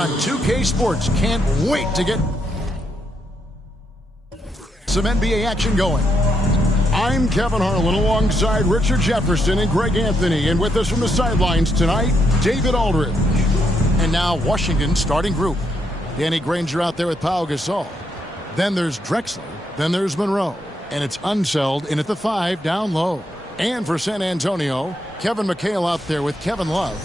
on 2K Sports. Can't wait to get some NBA action going. I'm Kevin Harlan alongside Richard Jefferson and Greg Anthony. And with us from the sidelines tonight, David Aldridge. And now Washington's starting group. Danny Granger out there with Pau Gasol. Then there's Drexler. Then there's Monroe. And it's Unseld in at the 5 down low. And for San Antonio, Kevin McHale out there with Kevin Love.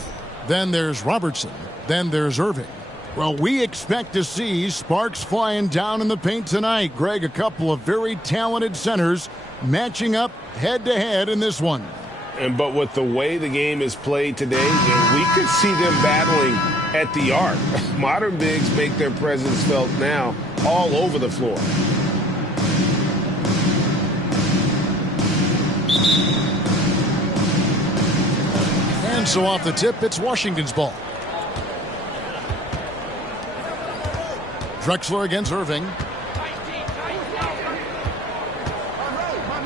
Then there's Robertson. Then there's Irving. Well, we expect to see sparks flying down in the paint tonight. Greg, a couple of very talented centers matching up head-to-head in this one. But with the way the game is played today, we could see them battling at the arc. Modern bigs make their presence felt now all over the floor. And so off the tip, it's Washington's ball. Drexler against Irving.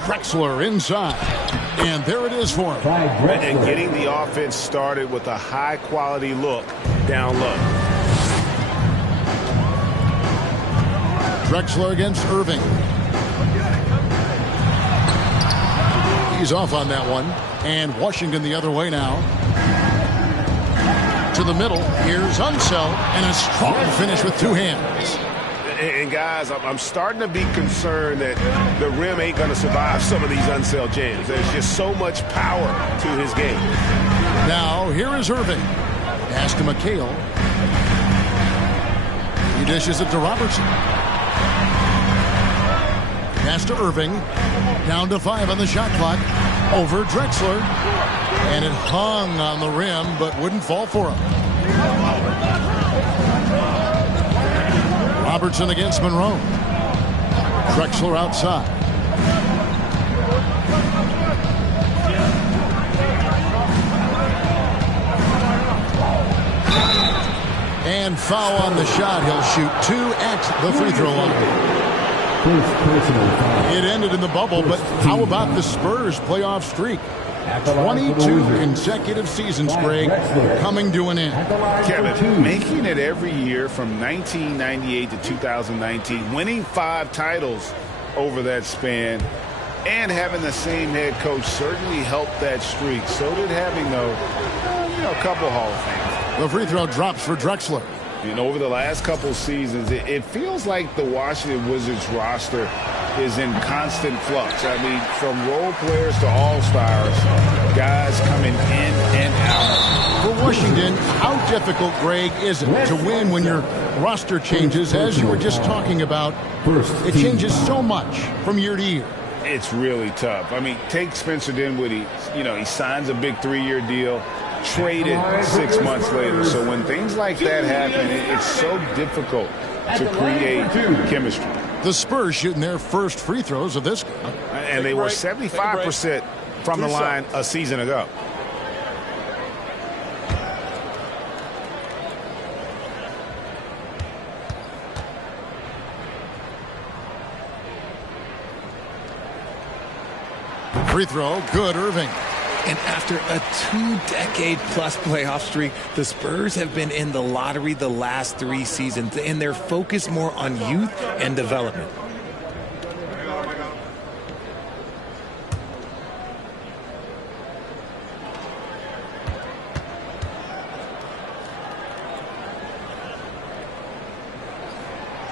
Drexler inside. And there it is for him. And getting the offense started with a high-quality look down low. Drexler against Irving. He's off on that one. And Washington the other way now. To the middle. Here's Unseld. And a strong finish with two hands. And guys, I'm starting to be concerned that the rim ain't going to survive some of these Unseld jams. There's just so much power to his game. Now, here is Irving. Pass to McHale. He dishes it to Robertson. Pass to Irving. Down to 5 on the shot clock. Over Drexler. And it hung on the rim, but wouldn't fall for him. Robertson against Monroe. Drexler outside. And foul on the shot. He'll shoot 2 at the free throw line. It ended in the bubble, but how about the Spurs playoff streak? 22 consecutive seasons, Greg, coming to an end. Kevin, making it every year from 1998 to 2019, winning 5 titles over that span, and having the same head coach certainly helped that streak. So did having, a couple Hall of Fame. The free throw drops for Drexler. Over the last couple seasons, it feels like the Washington Wizards roster is in constant flux. I mean, from role players to all-stars, guys coming in and out. For Washington, how difficult, Greg, is it to win when your roster changes, as you were just talking about? It changes so much from year to year. It's really tough. I mean, take Spencer Dinwiddie. He signs a big 3-year deal. Traded 6 months later. So when things like that happen, it's so difficult to create chemistry. The Spurs shooting their first free throws of this game. And they were 75% from the line a season ago. Free throw, good, Irving. And after a 2-decade-plus playoff streak, the Spurs have been in the lottery the last 3 seasons, and they're focused more on youth and development.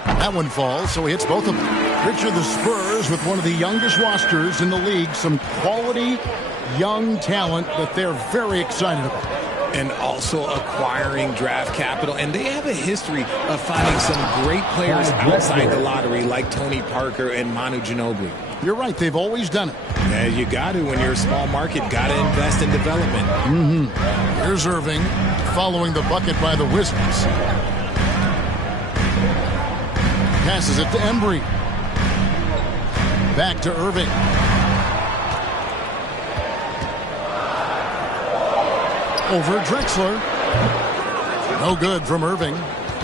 That one falls, so he hits both of them. Picture the Spurs with one of the youngest rosters in the league, some quality young talent that they're very excited about. And also acquiring draft capital. And they have a history of finding some great players outside the lottery, like Tony Parker and Manu Ginobili. You're right. They've always done it. Yeah, you got to when you're a small market. Got to invest in development. Here's Irving following the bucket by the Wizards. Passes it to Embry. Back to Irving. Over Drexler. No good from Irving.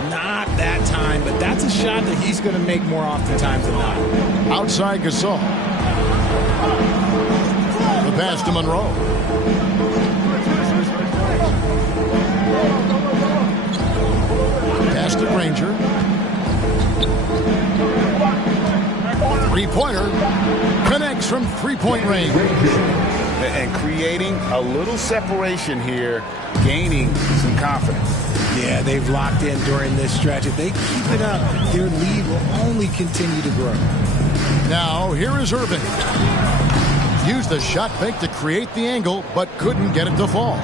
Not that time, but that's a shot that he's going to make more oftentimes than not. Outside Gasol. The pass to Monroe. Granger. Three-pointer connects from three-point range. And creating a little separation here, gaining some confidence. Yeah, they've locked in during this stretch. If they keep it up, their lead will only continue to grow. Now, here is Irving. Used the shot fake to create the angle, but couldn't get it to fall.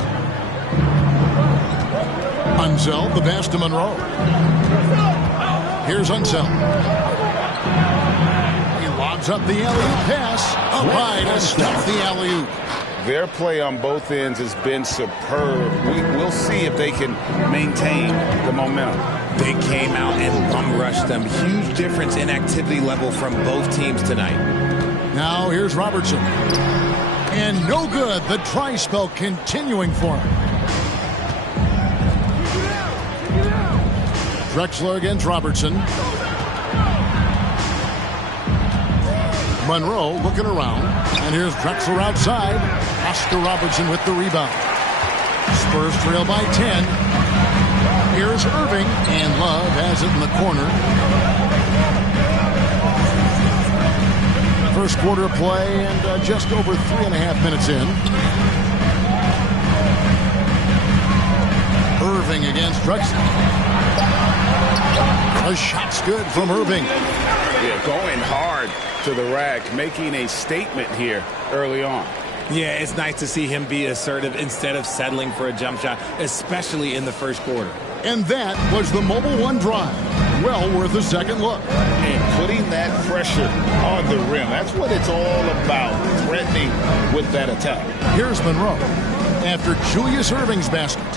Unseld, the pass to Monroe. Here's Unseld. He lobs up the alley-oop pass. Up high to stop the alley-oop. Their play on both ends has been superb. We'll see if they can maintain the momentum. They came out and bum-rushed them. Huge difference in activity level from both teams tonight. Now here's Robertson. And no good. The try spell continuing for him. Drexler against Robertson. Monroe looking around. And here's Drexler outside. Oscar Robertson with the rebound. Spurs trail by 10. Here's Irving. And Love has it in the corner. First quarter of play and just over 3.5 minutes in. Irving against Drexler. The shot's good from Irving. Yeah, going hard to the rack, making a statement here early on. Yeah, it's nice to see him be assertive instead of settling for a jump shot, especially in the first quarter. And that was the Mobile One drive. Well worth a second look. And putting that pressure on the rim. That's what it's all about, threatening with that attack. Here's Monroe after Julius Irving's basket.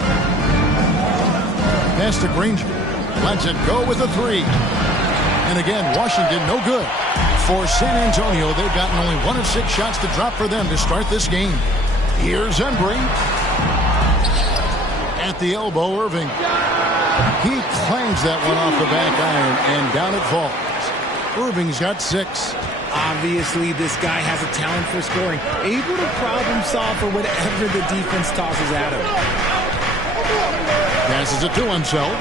Pass to Granger. Lets it go with a three. And again, Washington no good. For San Antonio, they've gotten only 1 of 6 shots to drop for them to start this game. Here's Embry. At the elbow, Irving. He clangs that one off the back iron, and down it falls. Irving's got 6. Obviously, this guy has a talent for scoring, able to problem solve for whatever the defense tosses at him. Passes it to himself.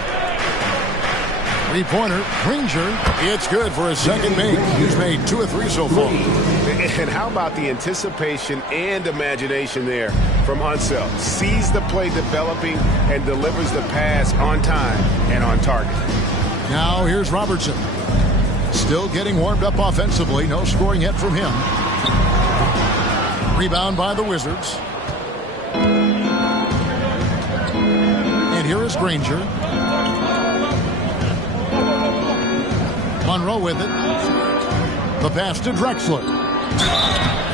Three-pointer, Granger. It's good for a second make. He's made 2 of 3 so far. And how about the anticipation and imagination there from Unseld? Sees the play developing and delivers the pass on time and on target. Now here's Robertson. Still getting warmed up offensively. No scoring yet from him. Rebound by the Wizards. And here is Granger. Monroe with it. The pass to Drexler.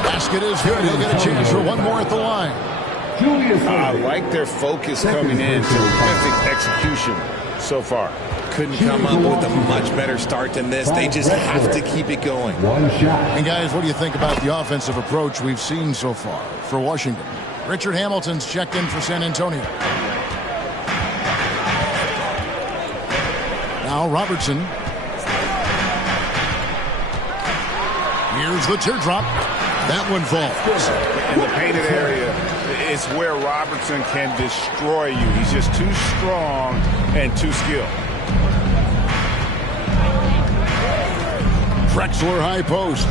Basket is good. He'll get a chance for one more at the line. I like their focus coming in to perfect execution so far. Couldn't come up with a much better start than this. They just have to keep it going. And guys, what do you think about the offensive approach we've seen so far for Washington? Richard Hamilton's checked in for San Antonio. Now Robertson. Here's the teardrop. That one falls. In the painted area, it's where Robertson can destroy you. He's just too strong and too skilled. Drexler high post.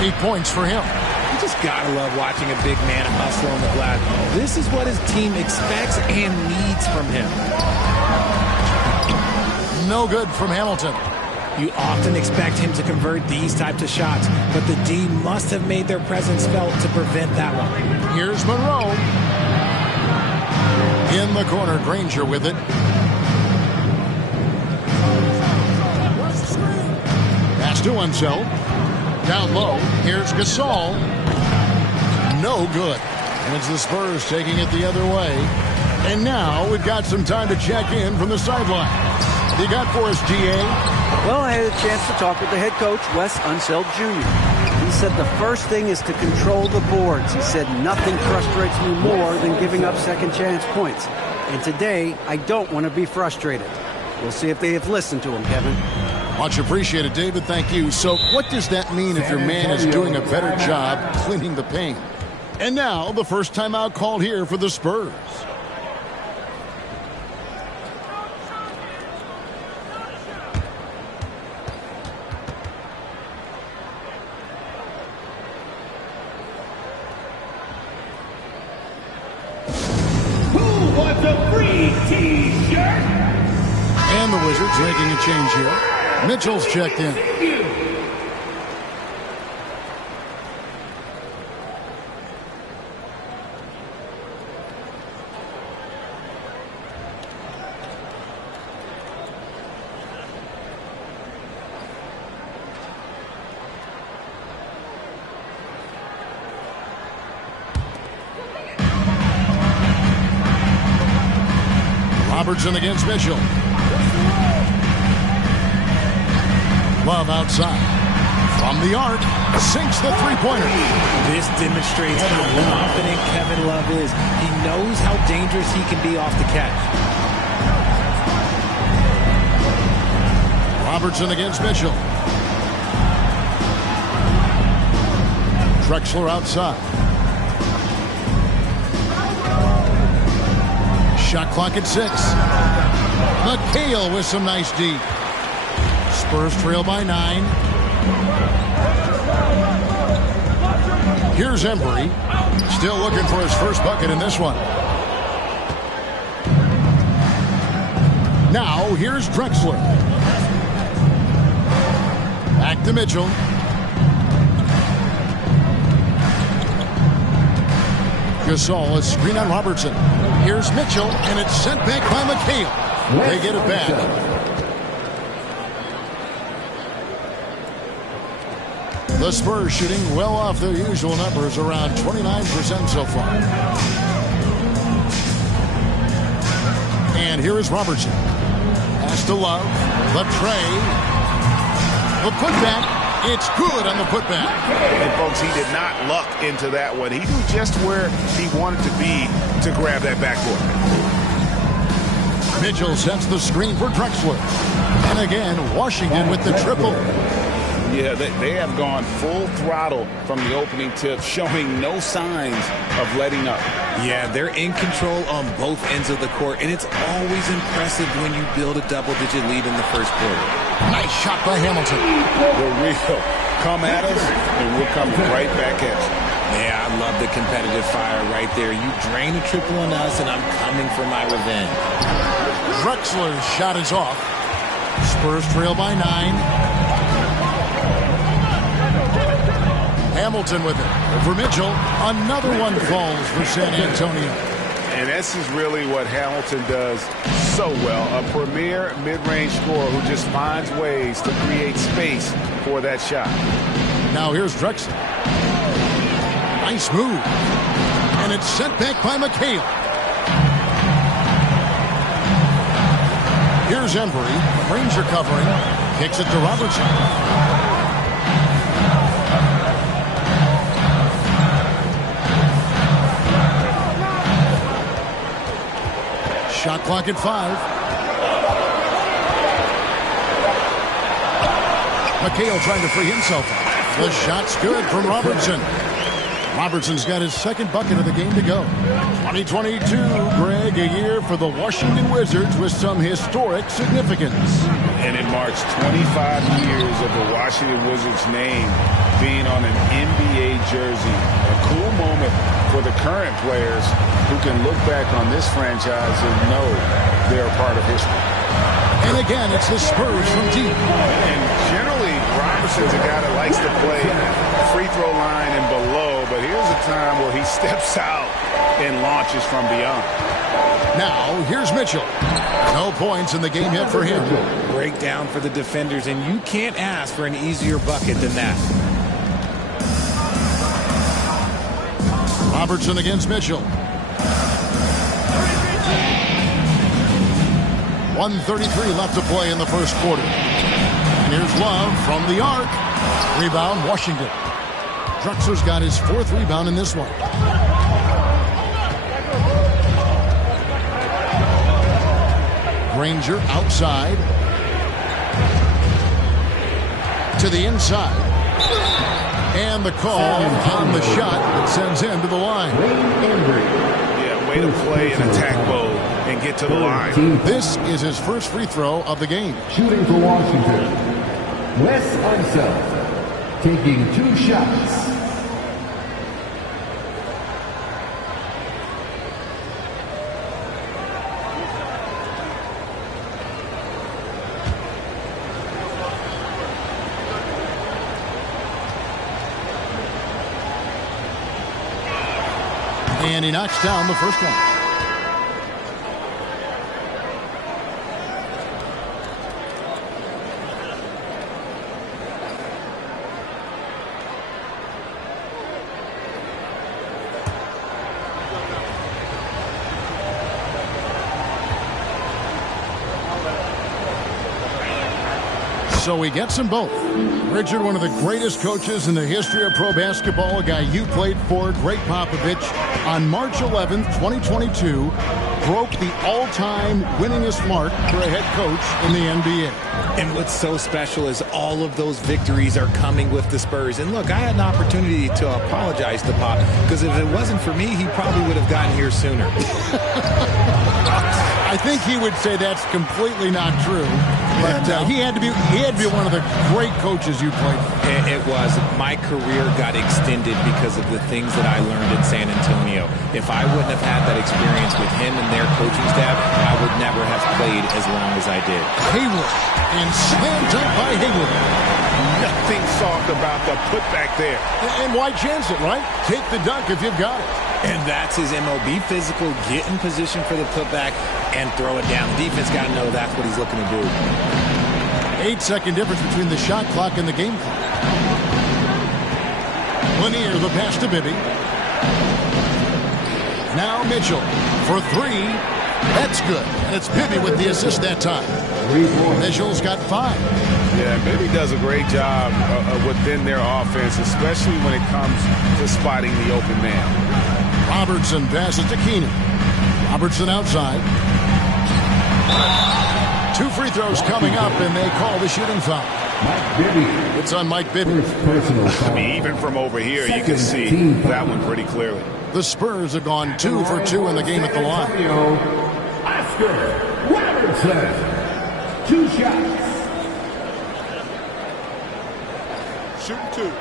8 points for him. You just gotta love watching a big man hustle on the glass. This is what his team expects and needs from him. No good from Hamilton. You often expect him to convert these types of shots, but the D must have made their presence felt to prevent that one. Here's Monroe. In the corner, Granger with it. Pass to himself. Down low. Here's Gasol. No good. And it's the Spurs taking it the other way. And now we've got some time to check in from the sideline. What you got for us, GA? Well, I had a chance to talk with the head coach, Wes Unseld Jr. He said the first thing is to control the boards. He said nothing frustrates me more than giving up second chance points. And today, I don't want to be frustrated. We'll see if they have listened to him, Kevin. Much appreciated, David. Thank you. So what does that mean if your man is doing a better job cleaning the paint? And now, the first timeout called here for the Spurs. That's a free T-shirt. And the Wizards making a change here. Mitchell's checked in. Robertson against Mitchell. Love outside. From the arc, sinks the three-pointer. This demonstrates how confident Kevin Love is. He knows how dangerous he can be off the catch. Robertson against Mitchell. Drexler outside. Shot clock at 6. McHale with some nice D. Spurs trail by 9. Here's Embry. Still looking for his first bucket in this one. Now here's Drexler. Back to Mitchell. Gasol, a screen on Robertson. Here's Mitchell, and it's sent back by McHale. They get it back. The Spurs shooting well off their usual numbers, around 29% so far. And here is Robertson. Pass to Love. The tray. The putback. It's good on the putback. And, folks, he did not luck into that one. He knew just where he wanted to be to grab that backboard. Mitchell sets the screen for Drexler. And again, Washington with the triple. Yeah, they have gone full throttle from the opening tip, showing no signs of letting up. Yeah, they're in control on both ends of the court, and it's always impressive when you build a double-digit lead in the first quarter. Nice shot by Hamilton. We're real. Come at us, and we're coming right back at you. Yeah, I love the competitive fire right there. You drain a triple on us, and I'm coming for my revenge. Drexler's shot is off. Spurs trail by 9. Hamilton with it. Over Mitchell. Another one falls for San Antonio. And this is really what Hamilton does so well. A premier mid-range scorer who just finds ways to create space for that shot. Now here's Drexler. Nice move. And it's sent back by McHale. Here's Embry. Ranger covering. Kicks it to Robertson. Shot clock at 5. McHale trying to free himself. The shot's good from Robertson. Robertson's got his second bucket of the game to go. 2022, Greg, a year for the Washington Wizards with some historic significance. And it marks 25 years of the Washington Wizards name being on an NBA jersey. A cool moment for the current players who can look back on this franchise and know they're a part of history. And again, it's the Spurs from deep. And generally, Robertson's a guy that likes to play free throw line and below, but here's a time where he steps out and launches from beyond. Now, here's Mitchell. No points in the game yet for him. Breakdown for the defenders, and you can't ask for an easier bucket than that. Robertson against Mitchell. 1:33 left to play in the first quarter. And here's Love from the arc. Rebound, Washington. Drexler's got his 4th rebound in this one. Granger outside. To the inside. And the call on the shot that sends him to the line. Yeah, way to play an attack mode and get to the line. This is his first free throw of the game. Shooting for Washington, Wes Unseld, taking 2 shots. And he knocks down the first one. So he gets them both. Richard, one of the greatest coaches in the history of pro basketball, a guy you played for, Greg Popovich, on March 11th, 2022, broke the all-time winningest mark for a head coach in the NBA. And what's so special is all of those victories are coming with the Spurs. And look, I had an opportunity to apologize to Pop, because if it wasn't for me, he probably would have gotten here sooner. I think he would say that's completely not true. But he had to be one of the great coaches you played for. It was. My career got extended because of the things that I learned in San Antonio. If I wouldn't have had that experience with him and their coaching staff, I would never have played as long as I did. Haywood, and slammed up by Haywood. Nothing soft about the putback there. And why chance it, right? Take the dunk if you've got it. And that's his MO. Be physical, get in position for the putback, and throw it down. The defense got to know that's what he's looking to do. 8-second difference between the shot clock and the game clock. Lanier, the pass to Bibby. Now Mitchell for three. That's good. And it's Bibby with the assist that time. Mitchell's got 5. Yeah, Bibby does a great job within their offense, especially when it comes to spotting the open man. Robertson passes to Keenan. Robertson outside. 2 free throws coming up, and they call the shooting foul. Mike Bibby. It's on Mike Bibby. Personal foul. I mean, even from over here, you can see that one pretty clearly. The Spurs have gone 2 for 2 in the game at the line. Oscar Robertson. 2 shots. Shooting 2.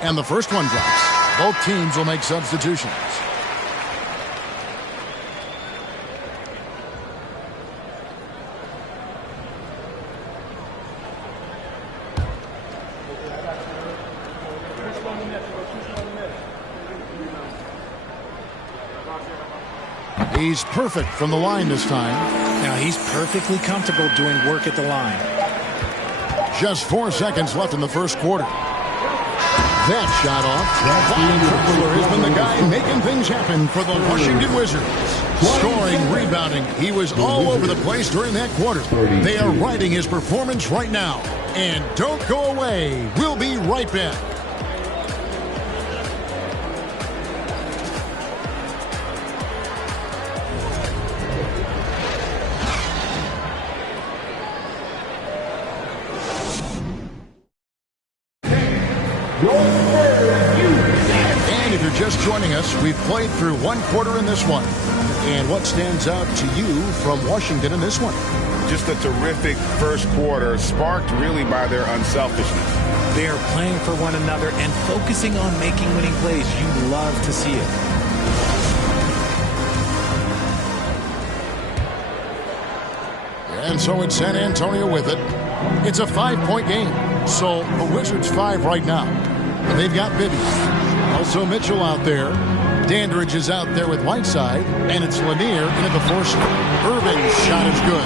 And the first one drops. Both teams will make substitutions. He's perfect from the line this time. Now he's perfectly comfortable doing work at the line. Just 4 seconds left in the first quarter. That shot off. Von Trippler has been the guy making things happen for the Washington Wizards. Scoring, rebounding. He was all over the place during that quarter. They are riding his performance right now. And don't go away. We'll be right back. And if you're just joining us, we've played through 1 quarter in this one. And what stands out to you from Washington in this one? Just a terrific first quarter, sparked really by their unselfishness. They are playing for one another and focusing on making winning plays. You love to see it. And so it's San Antonio with it. It's a 5-point game. So the Wizards 5 right now. And they've got Bibby. Also Mitchell out there. Dandridge is out there with Whiteside. And it's Lanier into the force. Irving's shot is good.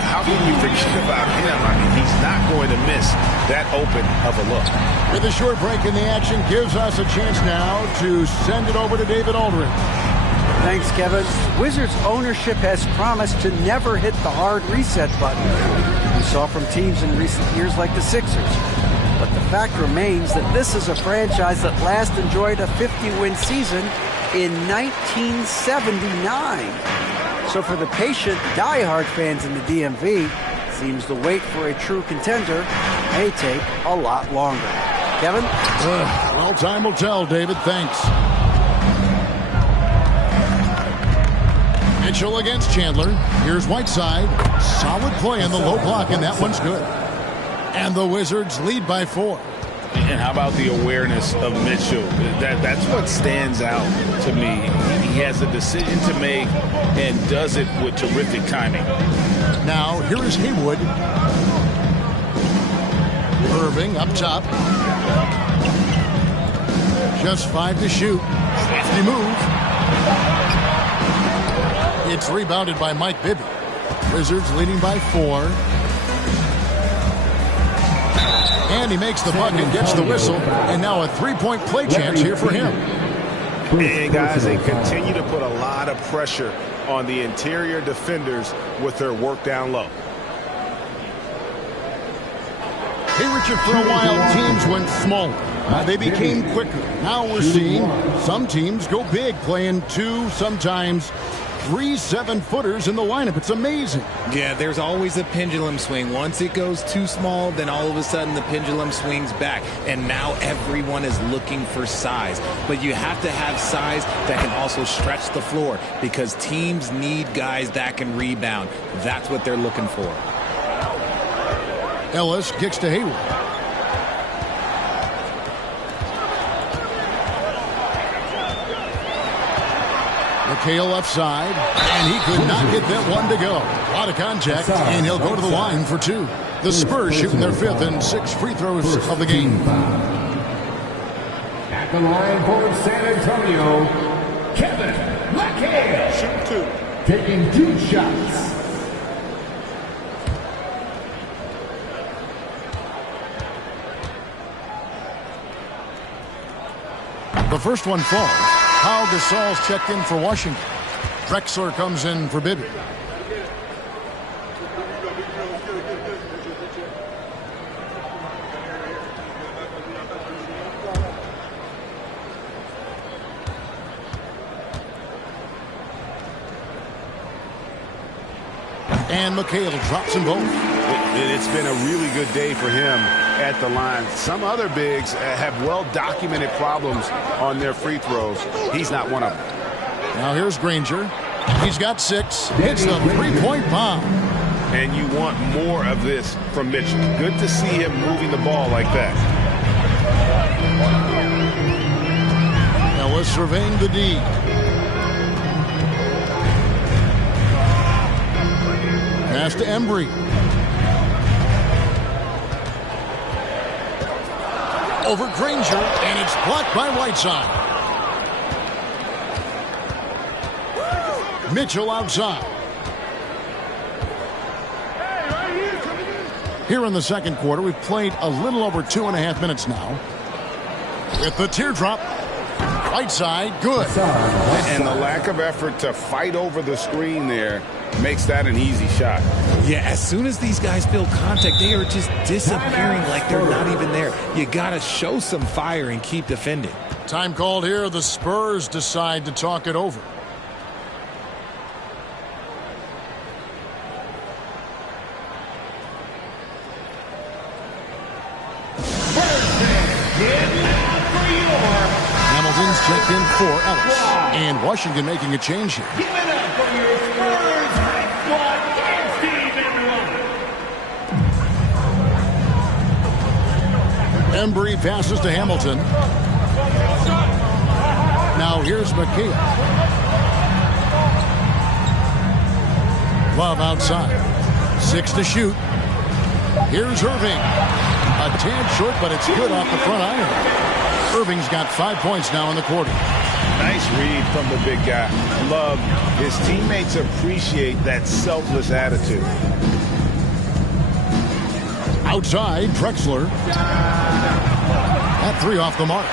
How can you forget about him? I mean, he's not going to miss that open of a look. With a short break in the action, gives us a chance now to send it over to David Aldridge. Thanks, Kevin. Wizards ownership has promised to never hit the hard reset button. We saw from teams in recent years like the Sixers. But the fact remains that this is a franchise that last enjoyed a 50-win season in 1979. So for the patient, diehard fans in the DMV, seems the wait for a true contender may take a lot longer. Kevin? Well, time will tell, David. Thanks. Mitchell against Chandler. Here's Whiteside. Solid play in the low block, and that one's good. And the Wizards lead by 4. And how about the awareness of Mitchell? That's what stands out to me. He has a decision to make and does it with terrific timing. Now, here is Haywood. Irving up top. Just 5 to shoot. Safety move. It's rebounded by Mike Bibby. Wizards leading by 4. And he makes the bucket, gets the whistle, and now a three-point play chance here for him. And guys, they continue to put a lot of pressure on the interior defenders with their work down low. Hey, Richard, for a while, teams went smaller. They became quicker. Now we're seeing some teams go big, playing 2, sometimes 3 7-footers in the lineup. It's amazing. Yeah, there's always a pendulum swing. Once it goes too small, then all of a sudden the pendulum swings back. And now everyone is looking for size. But you have to have size that can also stretch the floor because teams need guys that can rebound. That's what they're looking for. Ellis kicks to Haywood. McHale left side, and he could not get that one to go. A lot of contact, and he'll go to the line for 2. The Spurs shooting their 5th and 6th free throws of the game. At the line for San Antonio, Kevin McHale. Shoot 2. Taking 2 shots. The first one falls. Pau Gasol's checked in for Washington. Drexler comes in for Bibby. And McHale drops them both. It's been a really good day for him at the line. Some other bigs have well-documented problems on their free throws. He's not one of them. Now here's Granger. He's got 6. Hits the three-point bomb. And you want more of this from Mitchell. Good to see him moving the ball like that. Ellis surveying the D. Pass to Embry. Over Granger, and it's blocked by Whiteside. Mitchell outside. Here in the second quarter, we've played a little over 2.5 minutes now. With the teardrop, Whiteside, good. And the lack of effort to fight over the screen there makes that an easy shot. Yeah, as soon as these guys feel contact, they are just disappearing like they're not even there. You got to show some fire and keep defending. Time called here. The Spurs decide to talk it over. Hamilton's checked in for Ellis. And Washington making a change here. Give it up for your Spurs high squad dance team, everyone. Embry passes to Hamilton. Now here's McHale. Love outside. 6 to shoot. Here's Irving. A tad short, but it's good off the front iron. Irving's got 5 points now in the quarter. Nice read from the big guy. Love. His teammates appreciate that selfless attitude. Outside, Drexler. That 3 off the mark.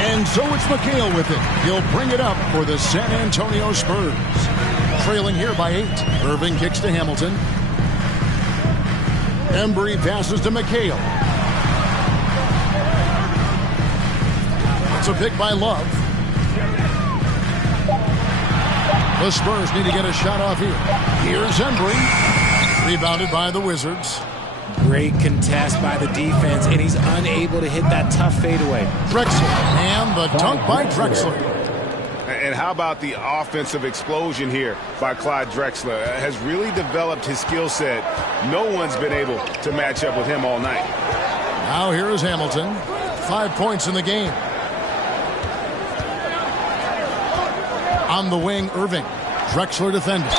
And so it's McHale with it. He'll bring it up for the San Antonio Spurs. Trailing here by 8. Irving kicks to Hamilton. Embry passes to McHale. It's a pick by Love. The Spurs need to get a shot off here. Here's Embry. Rebounded by the Wizards. Great contest by the defense, and he's unable to hit that tough fadeaway. Drexler, and the dunk by Drexler. And how about the offensive explosion here by Clyde Drexler? Has really developed his skill set. No one's been able to match up with him all night. Now here is Hamilton. 5 points in the game. On the wing, Irving. Drexler defending.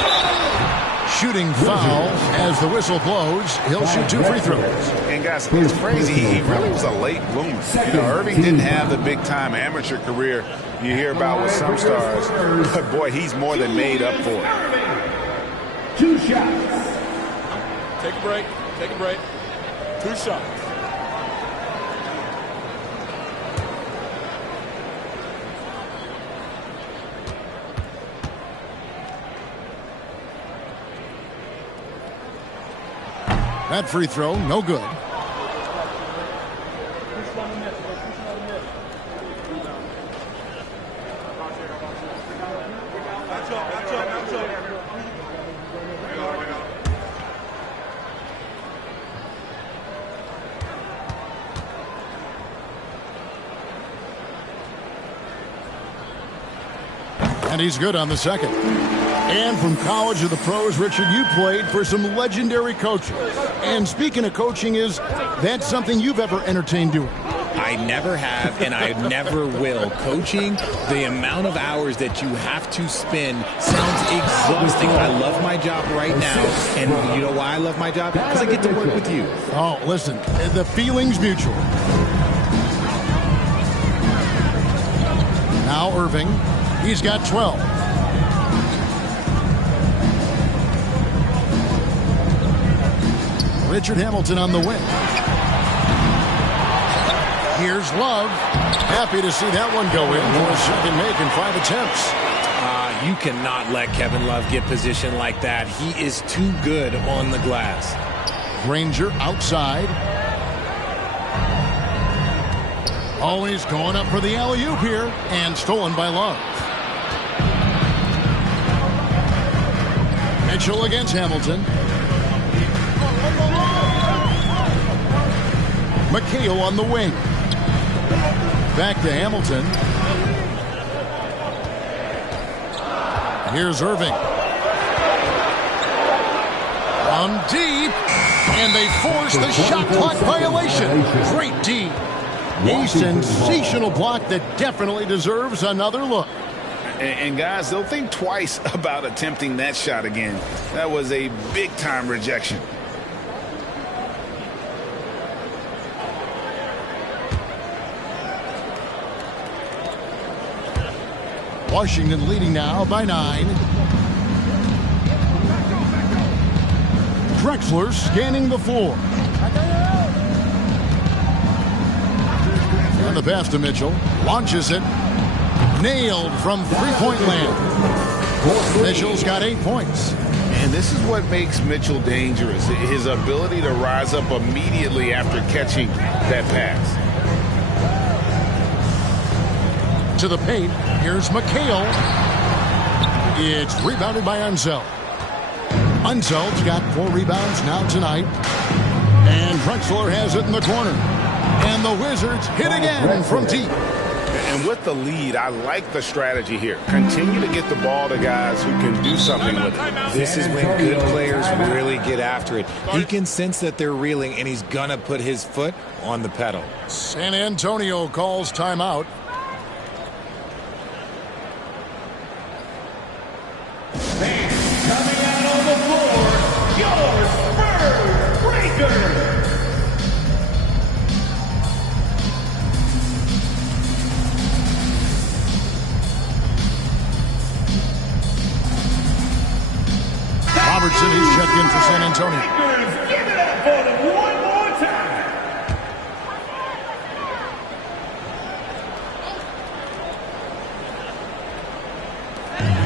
Shooting foul as the whistle blows. He'll shoot 2 free throws. And guys, it's crazy. He really was a late bloomer. You know, Irving didn't have the big-time amateur career you hear about with some stars. But, boy, he's more than made up for it. 2 shots. Take a break. Take a break. 2 shots. That free throw, no good. And he's good on the second. And from college to the pros, Richard, you played for some legendary coaches. And speaking of coaching, is that something you've ever entertained doing? I never have, and I never will. Coaching, the amount of hours that you have to spend sounds exhausting. I love my job right now, and you know why I love my job? Because I get to work with you. Oh, listen, the feeling's mutual. Now Irving, he's got 12. Richard Hamilton on the wing. Here's Love. Happy to see that one go in for a second make in 5 attempts. You cannot let Kevin Love get position like that. He is too good on the glass. Granger outside. Always going up for the alley-oop here, and stolen by Love. Mitchell against Hamilton. McHale on the wing. Back to Hamilton. Here's Irving. On deep. And they force the shot clock violation. Great D. A sensational block that definitely deserves another look. And guys, they'll think twice about attempting that shot again. That was a big-time rejection. Washington leading now by 9. Drexler scanning the floor. And the pass to Mitchell. Launches it. Nailed from three-point land. Mitchell's got 8 points. And this is what makes Mitchell dangerous. His ability to rise up immediately after catching that pass. To the paint. Here's McHale. It's rebounded by Unseld. Unseld's got 4 rebounds now tonight. And Drexler has it in the corner. And the Wizards hit again from deep. And with the lead, I like the strategy here. Continue to get the ball to guys who can do something with it. This is when good players really get after it. He can sense that they're reeling, and he's going to put his foot on the pedal. San Antonio calls timeout. Coming out on the floor, your Spurs Breakers. Robertson is checked in for San Antonio. Give it up for them one more time.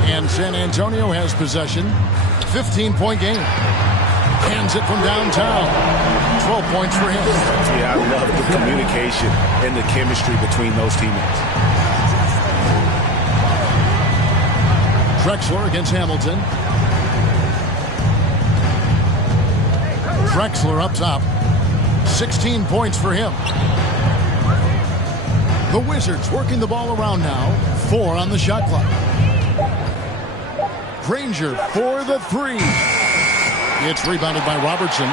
And San Antonio has possession. 15-point game. Hands it from downtown. 12 points for him. Yeah, I love the communication and the chemistry between those teammates. Drexler against Hamilton. Drexler up top. 16 points for him. The Wizards working the ball around now. 4 on the shot clock. Granger for the 3. It's rebounded by Robertson.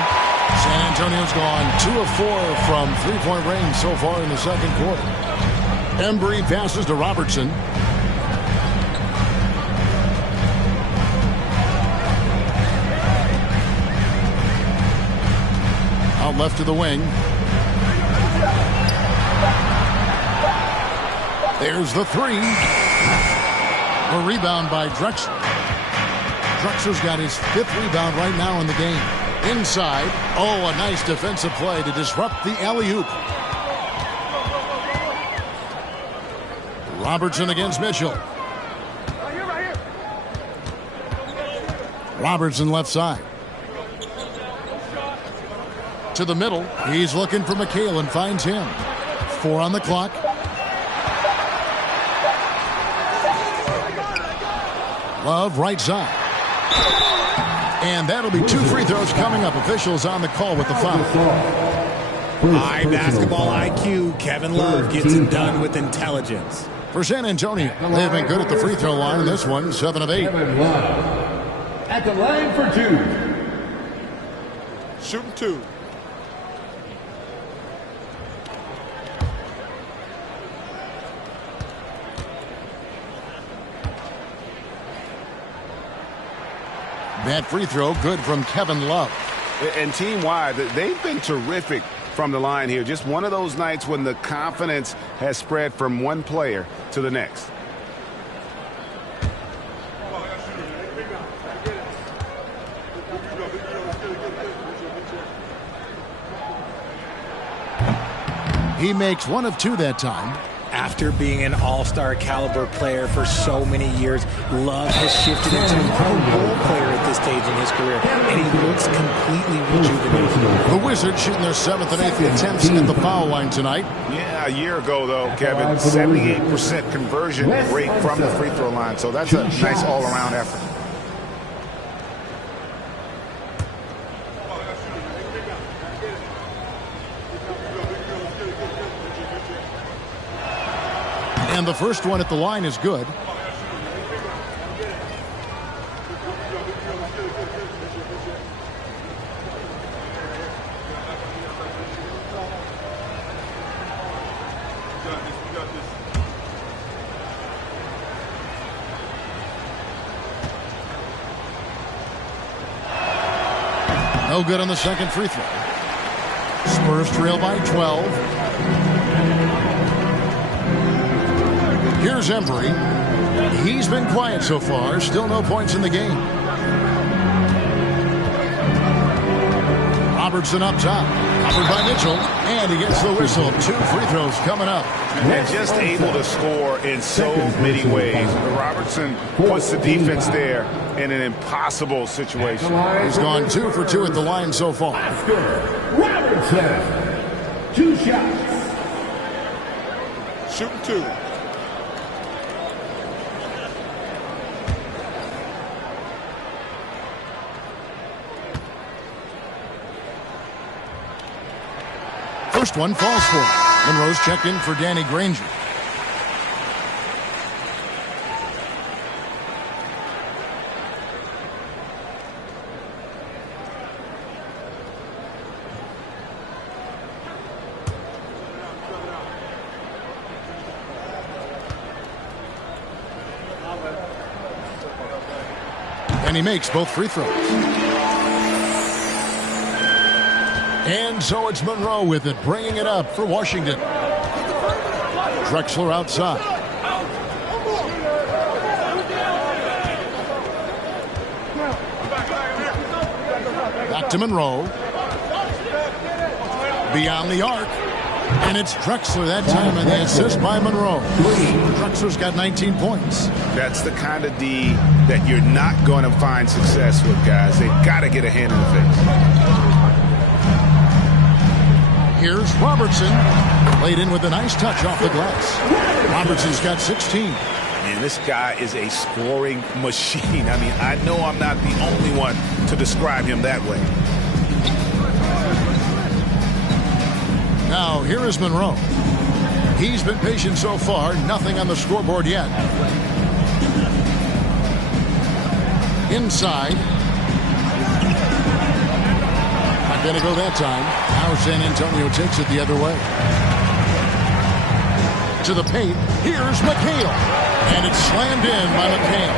San Antonio's gone 2 of 4 from three-point range so far in the second quarter. Embry passes to Robertson. Out left to the wing. There's the three. A rebound by Drexler. Drexler's got his 5th rebound right now in the game. Inside. Oh, a nice defensive play to disrupt the alley-oop. Robertson against Mitchell. Robertson left side. To the middle. He's looking for McHale and finds him. 4 on the clock. Love right side. And that'll be 2 free throws coming up. Officials on the call with the foul. High basketball IQ. Kevin Love gets it done with intelligence. For San Antonio, they've been good at the free throw line. This one, 7 of 8. Kevin Love at the line for 2. Shooting 2. That free throw good from Kevin Love. And team-wide, they've been terrific from the line here. Just one of those nights when the confidence has spread from one player to the next. He makes 1 of 2 that time. After being an all-star caliber player for so many years, Love has shifted into a role player at this stage in his career, and he looks completely rejuvenated. The Wizards shooting their 7th and 8th attempts at the foul line tonight. Yeah, a year ago, though, Kevin, 78% conversion rate from the free throw line, so that's a nice all-around effort. And the first one at the line is good. No good on the second free throw. Spurs trail by 12. Here's Embry. He's been quiet so far. Still no points in the game. Robertson up top. Covered by Mitchell. And he gets the whistle. 2 free throws coming up. And just able to score in so many ways. Robertson puts the defense there in an impossible situation. He's gone 2 for 2 at the line so far. Robertson. 2 shots. Shooting 2. First one falls for him. Monroe's checked in for Danny Granger. And he makes both free throws. And so it's Monroe with it, bringing it up for Washington. Drexler outside. Back to Monroe. Beyond the arc. And it's Drexler that time, and the assist by Monroe. Drexler's got 19 points. That's the kind of D that you're not going to find success with, guys. They've got to get a hand in the face. Here's Robertson. Laid in with a nice touch off the glass. Robertson's got 16. And this guy is a scoring machine. I mean, I know I'm not the only one to describe him that way. Now, here is Monroe. He's been patient so far. Nothing on the scoreboard yet. Inside. Gonna go that time. Now San Antonio takes it the other way. To the paint. Here's McHale. And it's slammed in by McHale.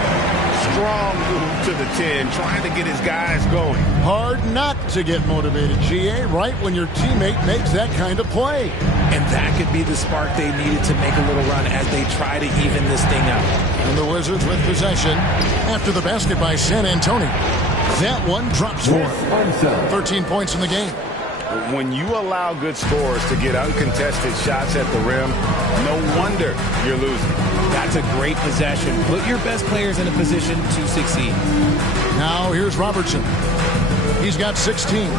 Strong move to the 10, trying to get his guys going. Hard not to get motivated, GA, right when your teammate makes that kind of play. And that could be the spark they needed to make a little run as they try to even this thing up. And the Wizards with possession after the basket by San Antonio. That one drops for him. 13 points in the game. When you allow good scorers to get uncontested shots at the rim, no wonder you're losing. That's a great possession. Put your best players in a position to succeed. Now here's Robertson. He's got 16. 2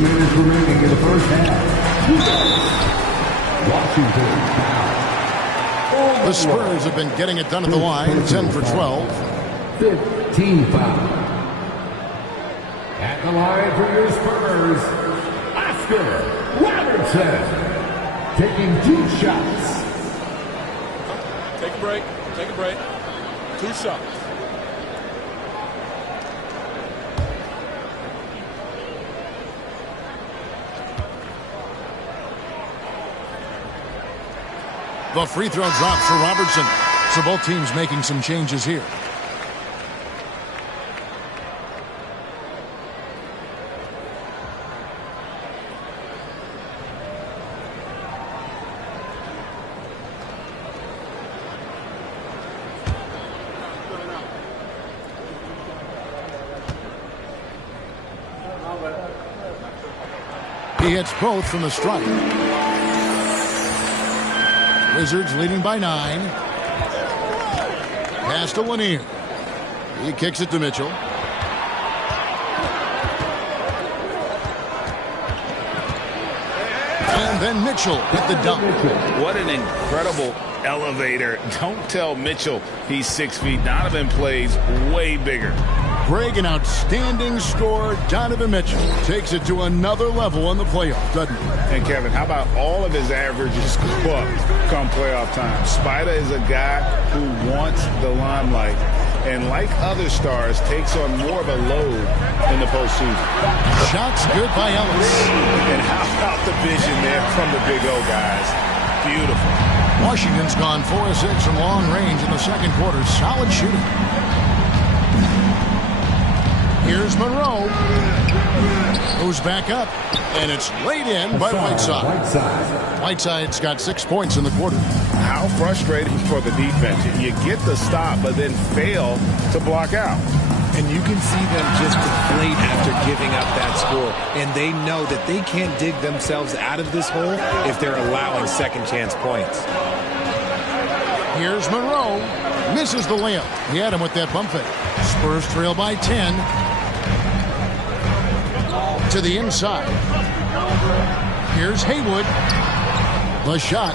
minutes remaining in the first half. Washington. The Spurs have been getting it done at the line. 10 for 12. 15 foul. At the line for your Spurs, Oscar Robertson. Taking 2 shots. Take a break. Take a break. 2 shots. The free throw drops for Robertson. So both teams making some changes here. He hits both from the stripe. Wizards leading by 9. Pass to Lanier. He kicks it to Mitchell. And then Mitchell with the dunk. What an incredible elevator. Don't tell Mitchell he's 6 feet. Donovan plays way bigger. Greg, an outstanding scorer. Donovan Mitchell takes it to another level in the playoffs, doesn't he? And Kevin, how about all of his averages go up come playoff time? Spider is a guy who wants the limelight, and like other stars, takes on more of a load in the postseason. Shots good by Ellis. And how about the vision there from the Big O guys? Beautiful. Washington's gone 4 of 6 from long range in the second quarter. Solid shooting. Here's Monroe. Moves back up. And it's laid in by Whiteside. Whiteside's got 6 points in the quarter. How frustrating for the defense. You get the stop, but then fail to block out. And you can see them just deflate after giving up that score. And they know that they can't dig themselves out of this hole if they're allowing second chance points. Here's Monroe. Misses the layup. He had him with that bump fake. Spurs trail by 10. To the inside. Here's Haywood. The shot.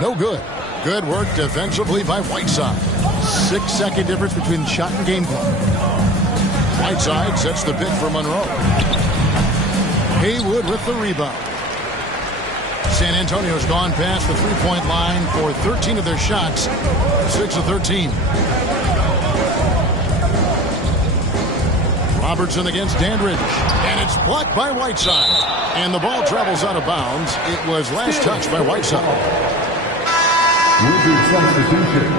No good. Good work defensively by Whiteside. 6-second difference between shot and game clock. Whiteside sets the pick for Monroe. Haywood with the rebound. San Antonio's gone past the three-point line for 13 of their shots. 6 of 13. Robertson against Dandridge. And it's blocked by Whiteside. And the ball travels out of bounds. It was last touched by Whiteside. Wizard substitution.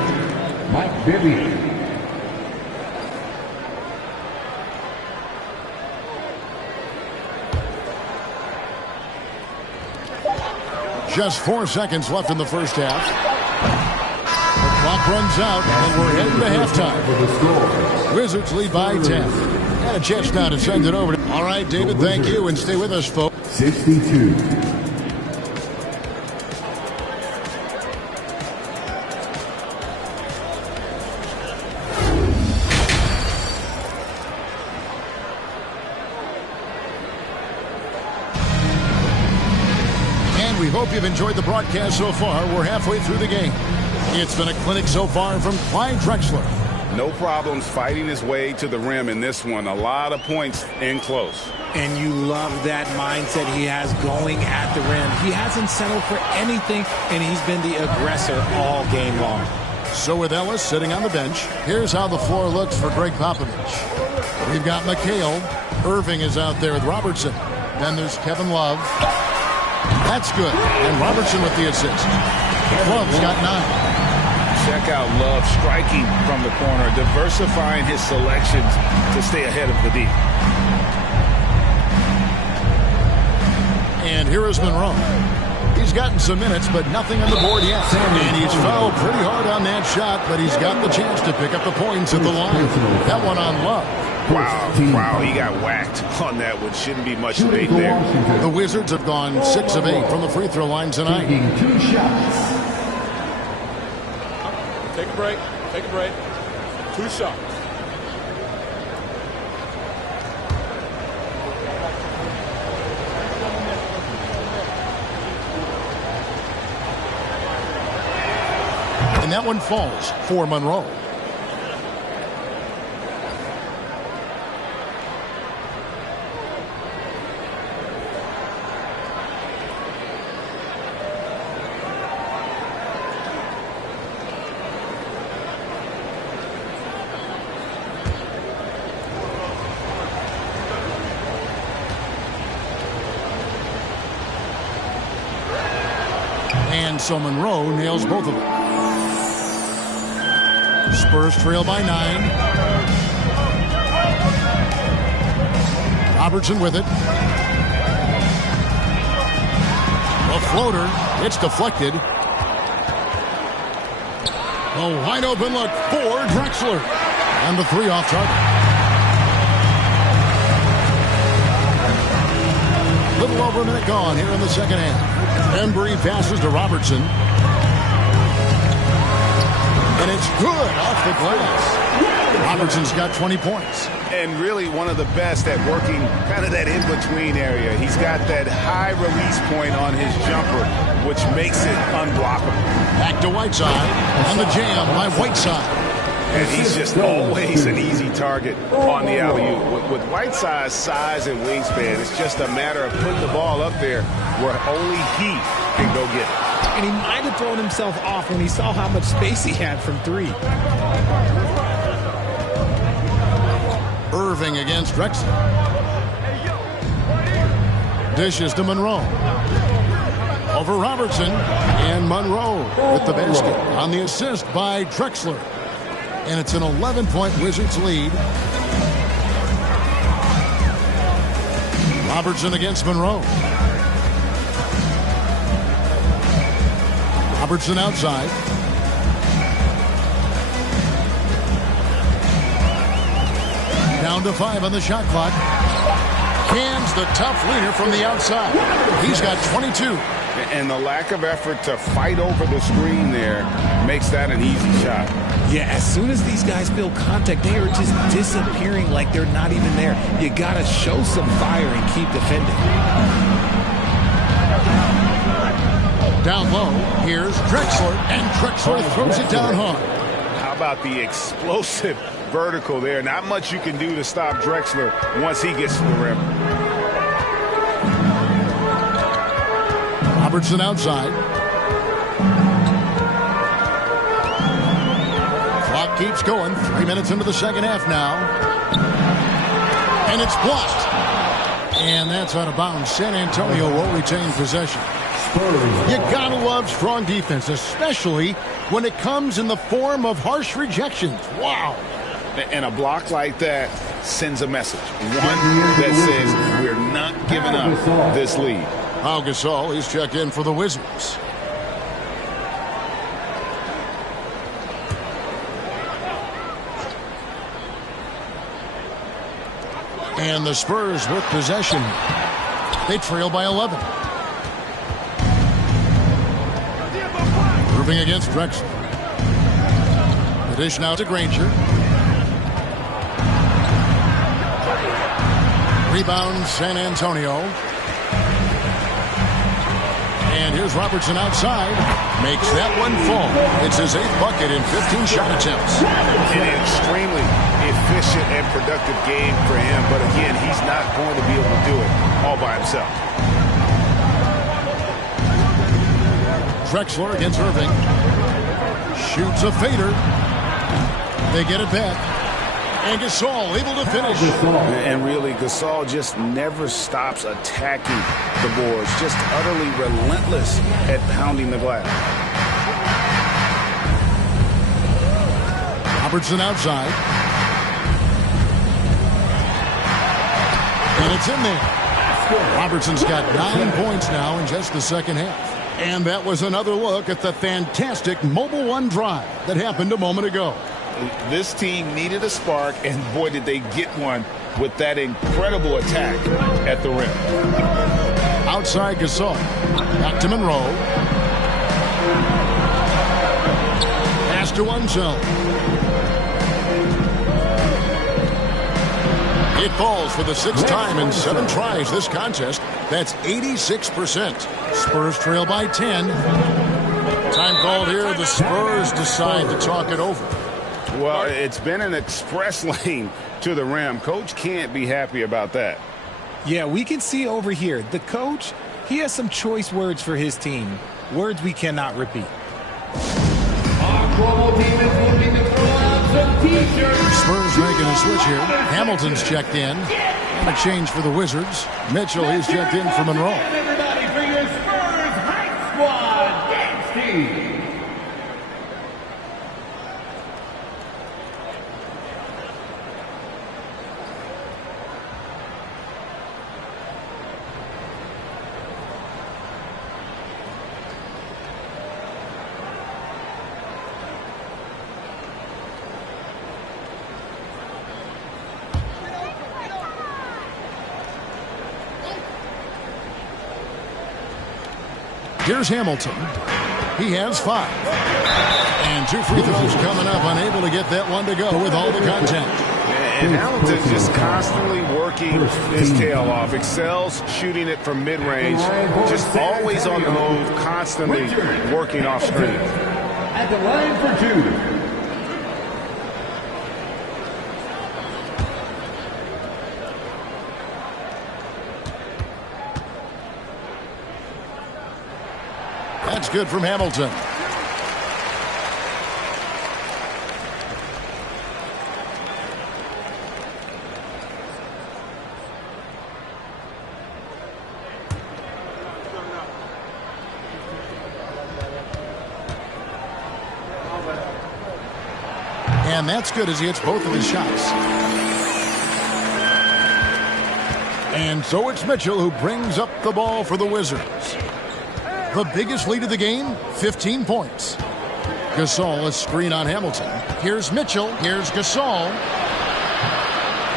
Mike Bibby. Just 4 seconds left in the first half. The clock runs out, and we're heading to halftime. Wizards lead by 10. And a chance now to send it over. All right, David, thank you, and stay with us, folks. 62. We hope you've enjoyed the broadcast so far. We're halfway through the game. It's been a clinic so far from Clyde Drexler. No problems fighting his way to the rim in this one. A lot of points in close. And you love that mindset he has going at the rim. He hasn't settled for anything, and he's been the aggressor all game long. So with Ellis sitting on the bench, here's how the floor looks for Greg Popovich. We've got McHale. Irving is out there with Robertson. Then there's Kevin Love. That's good. And Robertson with the assist. Love's got 9. Check out Love striking from the corner, diversifying his selections to stay ahead of the D. And here is Monroe. He's gotten some minutes, but nothing on the board yet. And he's fouled pretty hard on that shot, but he's got the chance to pick up the points at the line. That one on Love. Wow, he got whacked on that one. Shouldn't be much debate there. The Wizards have gone 6 of 8 from the free throw line tonight. Taking 2 shots. Take a break. Take a break. 2 shots. And that one falls for Monroe. And so Monroe nails both of them. Spurs trail by 9. Robertson with it. A floater. It's deflected. A wide open look for Drexler. And the 3 off target. Little over a minute gone here in the second half. Embry passes to Robertson. And it's good off the glass. Robertson's got 20 points. And really one of the best at working kind of that in-between area. He's got that high release point on his jumper, which makes it unblockable. Back to Whiteside. And the jam by Whiteside. And he's just always an easy target on the alley-oop. With Whiteside's size and wingspan, it's just a matter of putting the ball up there where only he can go get it. And he might have thrown himself off when he saw how much space he had from 3. Irving against Drexler. Dishes to Monroe. Over Robertson. And Monroe with the basket on the assist by Drexler. And it's an 11-point Wizards lead. Robertson against Monroe. Robertson outside. Down to 5 on the shot clock. Cans the tough leader from the outside. He's got 22. And the lack of effort to fight over the screen there makes that an easy shot. Yeah, as soon as these guys feel contact, they are just disappearing like they're not even there. You got to show some fire and keep defending. Down low, here's Drexler, and Drexler throws it down hard. How about the explosive vertical there? Not much you can do to stop Drexler once he gets to the rim. Robertson outside. Clock keeps going. 3 minutes into the second half now. And it's blocked. And that's out of bounds. San Antonio will retain possession. You gotta love strong defense, especially when it comes in the form of harsh rejections. Wow. And a block like that sends a message. One that says we're not giving up this lead. Pau Gasol is checked in for the Wizards. And the Spurs with possession. They trail by 11. Irving against Drexler. The dish now to Granger. Rebound San Antonio. And here's Robertson outside. Makes that one fall. It's his 8th bucket in 15 shot attempts. An extremely efficient and productive game for him. But again, he's not going to be able to do it all by himself. Drexler against Irving. Shoots a fader. They get it back. And Gasol able to finish. And really, Gasol just never stops attacking the boards. Just utterly relentless at pounding the glass. Robertson outside. And it's in there. Robertson's got 9 points now in just the second half. And that was another look at the fantastic Mobile One drive that happened a moment ago. This team needed a spark, and boy, did they get one with that incredible attack at the rim. Outside Gasol. Back to Monroe. Pass to Unseld. It falls for the 6th time in 7 tries this contest. That's 86%. Spurs trail by 10. Time called here. The Spurs decide to talk it over. Well, it's been an express lane to the rim. Coach can't be happy about that. Yeah, we can see over here. The coach, he has some choice words for his team. Words we cannot repeat. Our global team is looking to throw out some t-shirts. Spurs making a switch here. Hamilton's checked in. And a change for the Wizards. Mitchell, he's checked in for Monroe. Everybody for your Spurs Hype Squad dance team. Here's Hamilton. He has 5. And 2 free throws coming up. Unable to get that one to go with all the contact. And Hamilton's just constantly working his tail off. Excels shooting it from mid-range. Just always on the move, constantly working off screen. At the line for 2. That's good from Hamilton. And that's good as he hits both of his shots. And so it's Mitchell who brings up the ball for the Wizards. The biggest lead of the game, 15 points. Gasol, a screen on Hamilton. Here's Mitchell. Here's Gasol.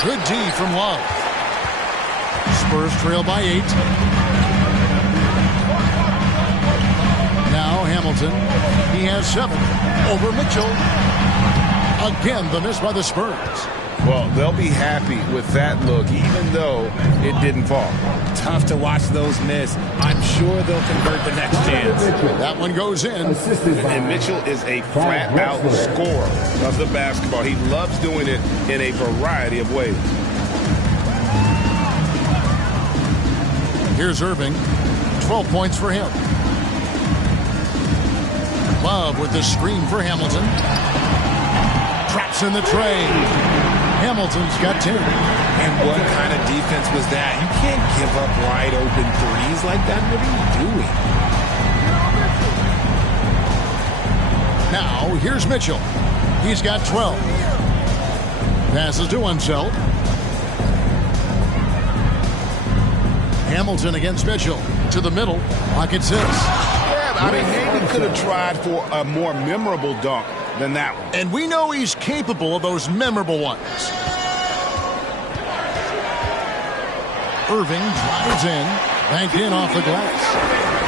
Good D from Love. Spurs trail by 8. Now Hamilton. He has 7. Over Mitchell. Again, the miss by the Spurs. Well, they'll be happy with that look, even though it didn't fall. Tough to watch those miss. I'm sure they'll convert the next chance. That one goes in. And Mitchell is a flat-out scorer of the basketball. He loves doing it in a variety of ways. Here's Irving. 12 points for him. Love with the screen for Hamilton. Traps in the tray. Hamilton's got 10. And what kind of defense was that? You can't give up wide open threes like that. What are you doing? Now, here's Mitchell. He's got 12. Passes to Unseld. Hamilton against Mitchell. To the middle. Pocket 6. Yeah, I mean, maybe could have tried for a more memorable dunk than that one. And we know he's capable of those memorable ones. Irving drives in, banked in off the glass.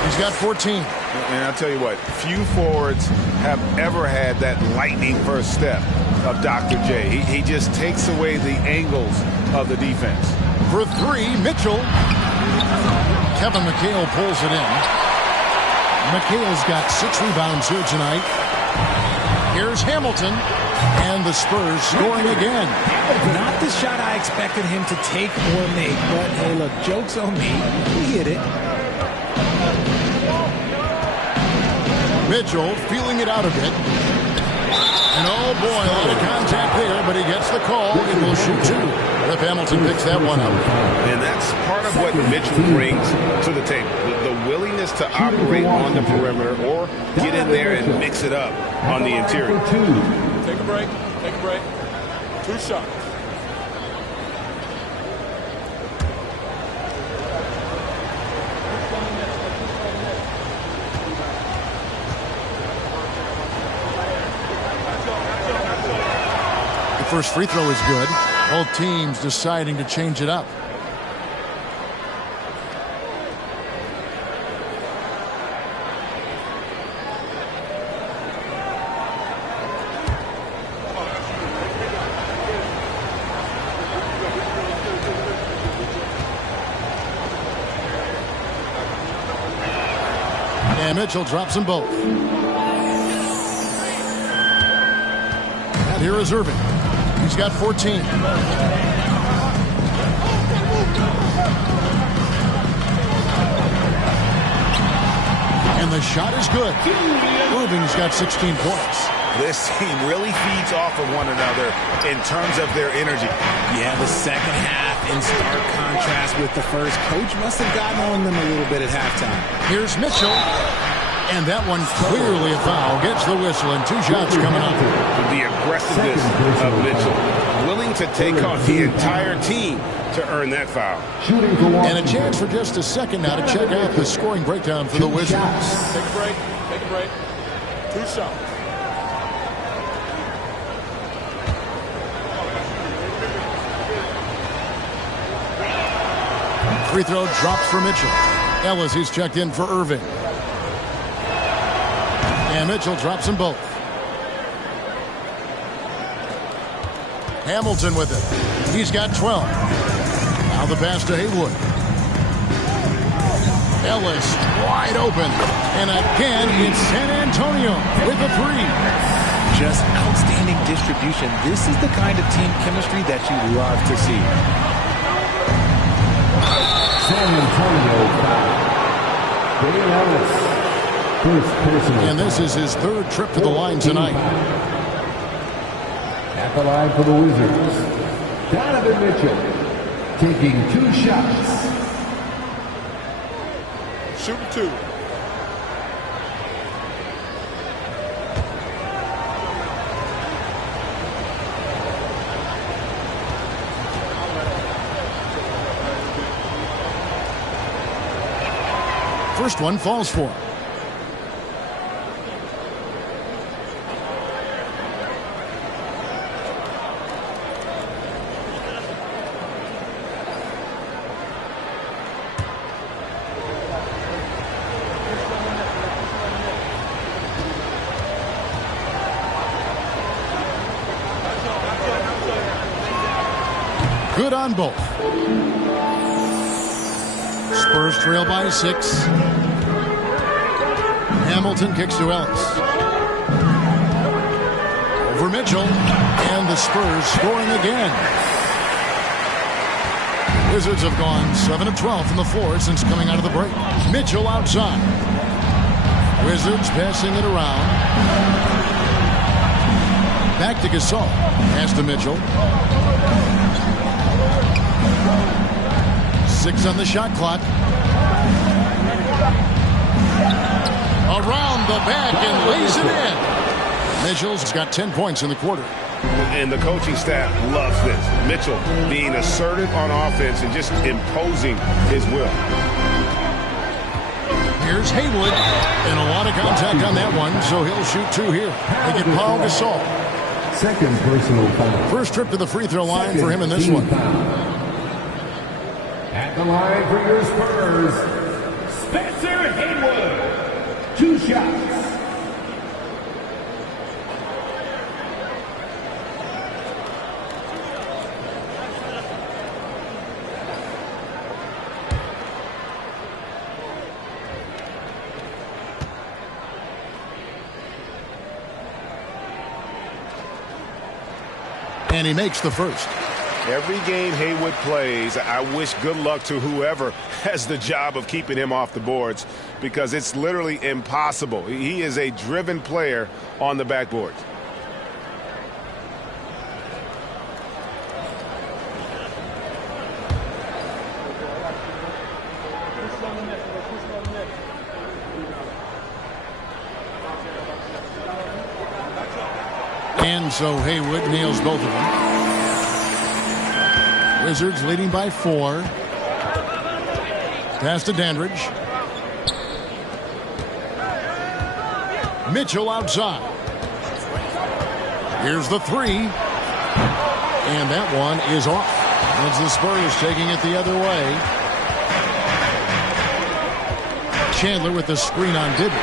He's got 14. And I'll tell you what, few forwards have ever had that lightning first step of Dr. J. He just takes away the angles of the defense. For 3, Mitchell. Kevin McHale pulls it in. McHale's got 6 rebounds here tonight. Here's Hamilton, and the Spurs scoring again. Not the shot I expected him to take or make, but hey, look, joke's on me. He hit it. Mitchell feeling it out a bit. And oh boy, a lot of contact there, but he gets the call and will shoot two. Cliff Hamilton picks that one up. And that's part of what Mitchell brings to the table. The willingness to operate on the perimeter or get in there and mix it up on the interior. Take a break. Take a break. 2 shots. The first free throw is good. Both teams deciding to change it up. And Mitchell drops them both. And here is Irving. He's got 14. And the shot is good. Irving's got 16 points. This team really feeds off of one another in terms of their energy. Yeah, the second half in stark contrast with the first. Coach must have gotten on them a little bit at halftime. Here's Mitchell. And that one clearly a foul. Gets the whistle and 2 shots coming up. The aggressiveness of Mitchell. Willing to take on the entire team to earn that foul. And a chance for just a second now to check out the scoring breakdown for the Wizards. Take a break. Take a break. 2 shots. Free throw drops for Mitchell. Ellis, he's checked in for Irving. And Mitchell drops them both. Hamilton with it. He's got 12. Now the pass to Haywood. Ellis wide open. And again, it's San Antonio with a 3. Just outstanding distribution. This is the kind of team chemistry that you love to see. San Antonio foul. Dave Ellis. First personal. And this is his 3rd trip to the line tonight. At the line for the Wizards, Donovan Mitchell taking 2 shots. Shooting 2. First one falls for him. Good on both. Spurs trail by 6. Hamilton kicks to Ellis. Over Mitchell. And the Spurs scoring again. Wizards have gone 7 of 12 from the floor since coming out of the break. Mitchell outside. Wizards passing it around. Back to Gasol. Pass to Mitchell. 6 on the shot clock. Around the back and lays it in. Mitchell's got 10 points in the quarter. And the coaching staff loves this. Mitchell being assertive on offense and just imposing his will. Here's Haywood. And a lot of contact on that one, so he'll shoot 2 here. They get Paul Gasol. Second personal foul. First trip to the free throw line for him in this one. At the line for your Spurs, Spencer Haywood. 2 shots. And he makes the first. Every game Haywood plays, I wish good luck to whoever has the job of keeping him off the boards, because it's literally impossible. He is a driven player on the backboard. And so Haywood nails both of them. Wizards leading by 4. Pass to Dandridge. Mitchell outside. Here's the 3. And that one is off. As the Spurs taking it the other way. Chandler with the screen on Bibby.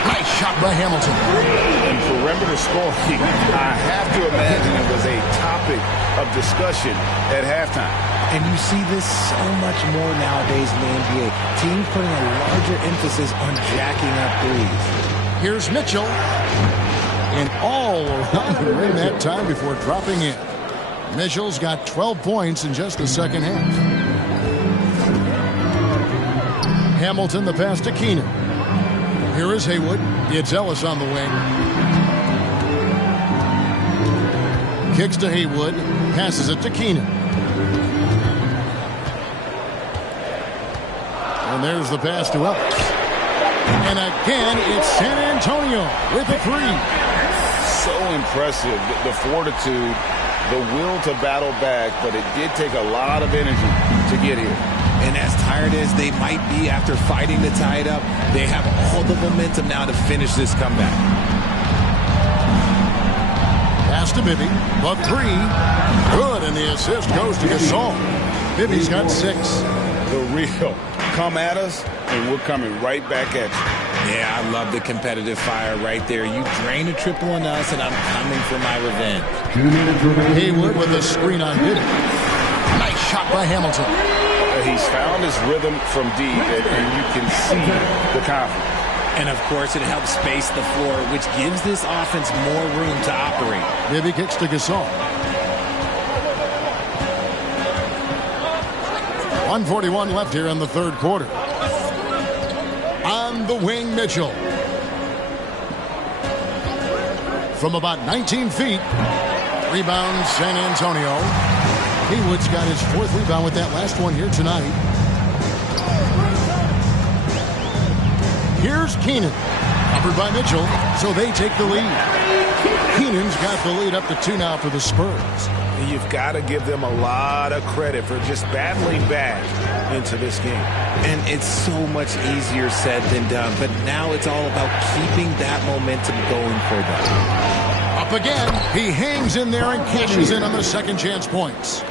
Nice shot by Hamilton. And perimeter scoring, I have to imagine it was a topic of discussion at halftime. And you see this so much more nowadays in the NBA. Teams putting a larger emphasis on jacking up threes. Here's Mitchell. And all around the rim that time before dropping in. Mitchell's got 12 points in just the second half. Hamilton the pass to Keenan. Here is Haywood. It's Ellis on the wing. Kicks to Haywood. Passes it to Keenan. And there's the pass to Ellis. And again, it's San Antonio with a 3. So impressive, the fortitude, the will to battle back, but it did take a lot of energy to get here. And as tired as they might be after fighting to tie it up, they have all the momentum now to finish this comeback. Pass to Bibby, but 3. Good, and the assist goes to Gasol. Bibby's got 6. The real come at us, and we're coming right back at you. Yeah, I love the competitive fire right there. You drain a triple on us, and I'm coming for my revenge. Haywood with a screen on Bibby. Nice shot by Hamilton. He's found his rhythm from deep, and you can see the confidence. And, of course, it helps space the floor, which gives this offense more room to operate. Bibby kicks to Gasol. 1:41 left here in the third quarter. On the wing, Mitchell. From about 19 feet. Rebound, San Antonio. Haywood's got his 4th rebound with that last one here tonight. Here's Keenan. Covered by Mitchell, so they take the lead. Keenan's got the lead up to 2 now for the Spurs. You've got to give them a lot of credit for just battling back into this game. And it's so much easier said than done, but now it's all about keeping that momentum going for them. Up again, he hangs in there and cashes in on the second chance points.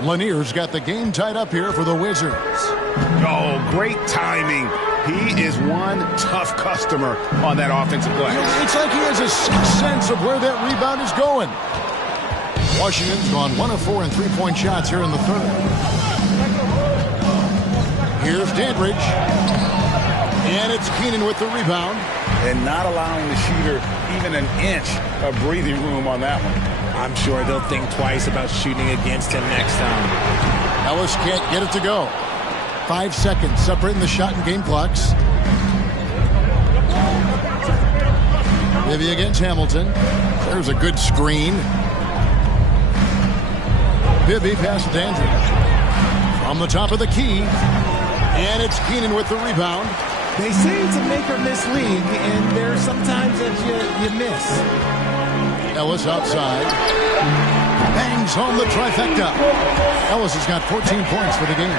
Lanier's got the game tied up here for the Wizards. Oh, great timing. He is one tough customer on that offensive glass. It's like he has a sixth sense of where that rebound is going. Washington's gone 1 of 4 in three-point shots here in the third. Here's Dandridge. And it's Keenan with the rebound. And not allowing the shooter even an inch of breathing room on that one. I'm sure they'll think twice about shooting against him next time. Ellis can't get it to go. 5 seconds separating the shot and game clocks. Bibby against Hamilton. There's a good screen. Bibby past Dandridge. From the top of the key. And it's Keenan with the rebound. They say it's a make or miss league, and there are some times that you miss. Ellis outside. Bangs home the trifecta. Ellis has got 14 points for the game.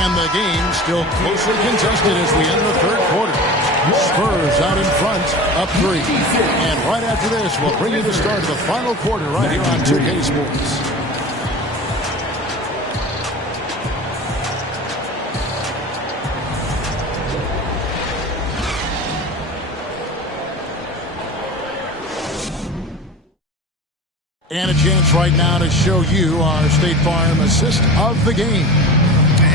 And the game still closely contested as we end the third quarter. Spurs out in front, up 3. And right after this, we'll bring you the start of the final quarter right here on 2K Sports. And a chance right now to show you our State Farm assist of the game.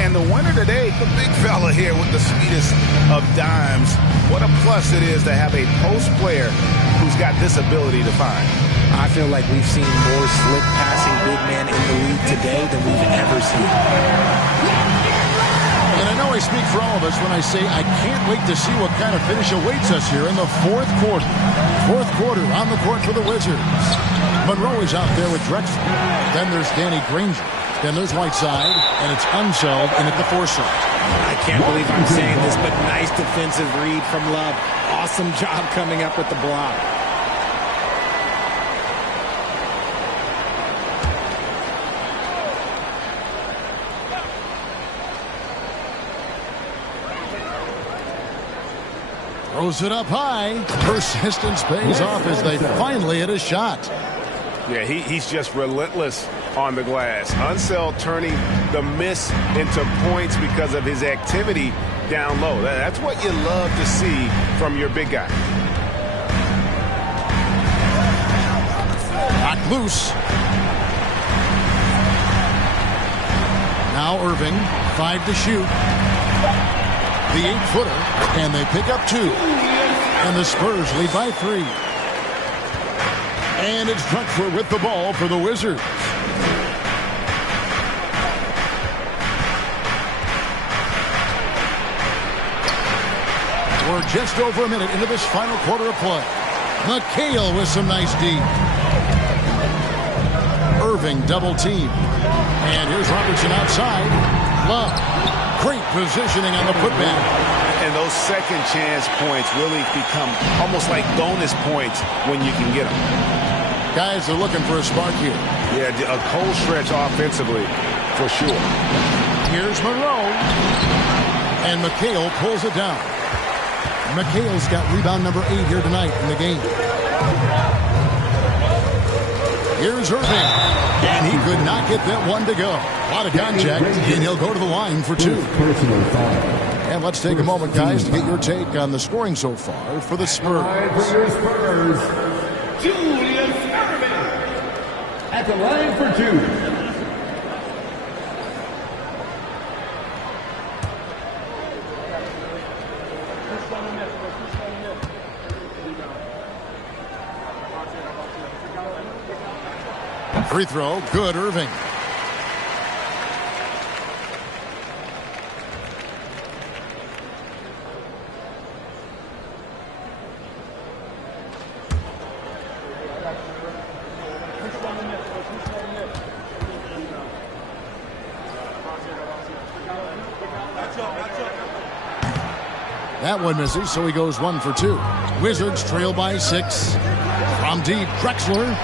And the winner today, the big fella here with the sweetest of dimes. What a plus it is to have a post player who's got this ability to find. I feel like we've seen more slick passing big man in the league today than we've ever seen. And I know I speak for all of us when I say I can't wait to see what kind of finish awaits us here in the fourth quarter. Fourth quarter on the court for the Wizards. Monroe is out there with Drexler. Then there's Danny Granger. Then there's Whiteside, and it's Unseld in at the forceps. I can't believe I'm saying this, but nice defensive read from Love. Awesome job coming up with the block. Throws it up high. Persistence pays off as they finally hit a shot. Yeah, he's just relentless on the glass. Unseld turning the miss into points because of his activity down low. That's what you love to see from your big guy. Knocked loose. Now Irving, 5 to shoot. The 8-footer, and they pick up 2. And the Spurs lead by 3. And it's Drexler with the ball for the Wizards. We're just over a minute into this final quarter of play. McHale with some nice D. Irving double team. And here's Robertson outside. Love. Great positioning on the putback. And those second chance points really become almost like bonus points when you can get them. Guys are looking for a spark here. Yeah, a cold stretch offensively for sure. Here's Monroe. And McHale pulls it down. McHale's got rebound number 8 here tonight in the game. Here's Irving. And he could not get that one to go. A lot of contact, and he'll go to the line for 2. And let's take a moment, guys, to get your take on the scoring so far for the Spurs. Julius Erving at the line for 2. Free throw, good, Irving. That one misses, so he goes 1 for 2. Wizards trail by 6. From deep, Drexler.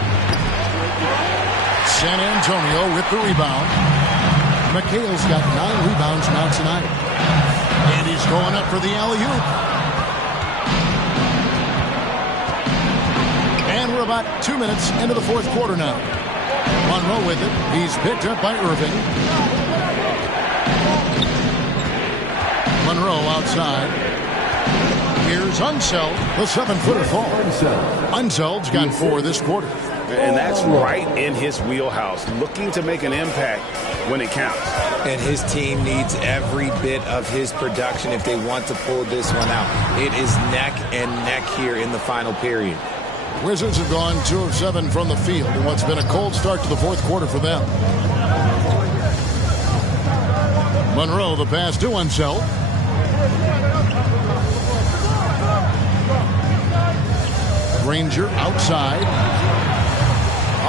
San Antonio with the rebound. McHale's got 9 rebounds now tonight. And he's going up for the alley-oop. And we're about 2 minutes into the 4th quarter now. Monroe with it. He's picked up by Irving. Monroe outside. Here's Unseld. The 7-footer fall. Unseld's got 4 this quarter. And that's right in his wheelhouse, looking to make an impact when it counts. And his team needs every bit of his production if they want to pull this one out. It is neck and neck here in the final period. Wizards have gone 2 of 7 from the field in what's been a cold start to the 4th quarter for them. Monroe, the pass to Unseld. Granger outside.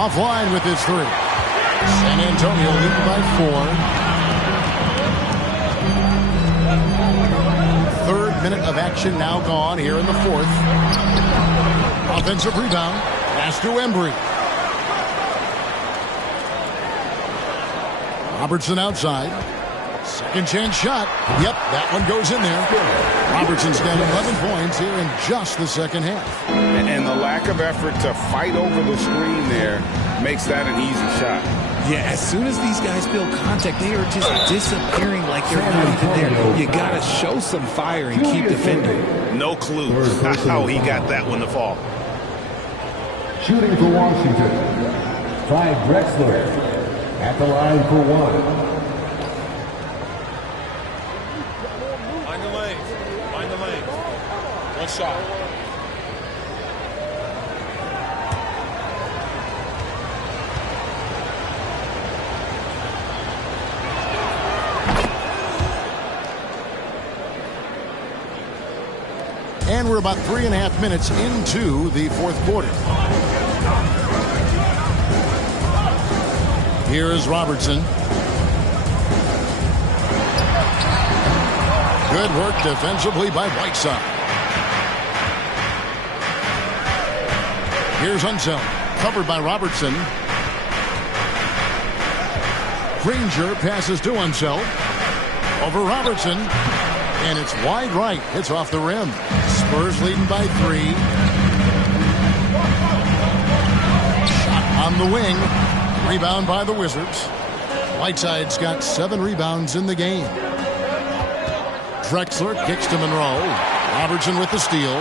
Offline with his 3. San Antonio leading by 4. 3rd minute of action now gone here in the 4th. Offensive rebound. Pass to Embry. Robertson outside. Second chance shot. Yep, that one goes in there. Robertson's got 11 points here in just the second half. And the lack of effort to fight over the screen there makes that an easy shot. Yeah, as soon as these guys feel contact, they are just disappearing like they're not even there. You got to show some fire and keep defending. No clue how he got that one to fall. Shooting for Washington, Clyde Drexler at the line for 1. Find the lane. Find the lane. One shot. And we're about 3.5 minutes into the 4th quarter. Here is Robertson. Good work defensively by Whiteside. Here's Unseld, covered by Robertson. Granger passes to Unseld. Over Robertson. And it's wide right. It's off the rim. Spurs leading by 3. Shot on the wing. Rebound by the Wizards. Whiteside's got 7 rebounds in the game. Drexler kicks to Monroe. Robertson with the steal.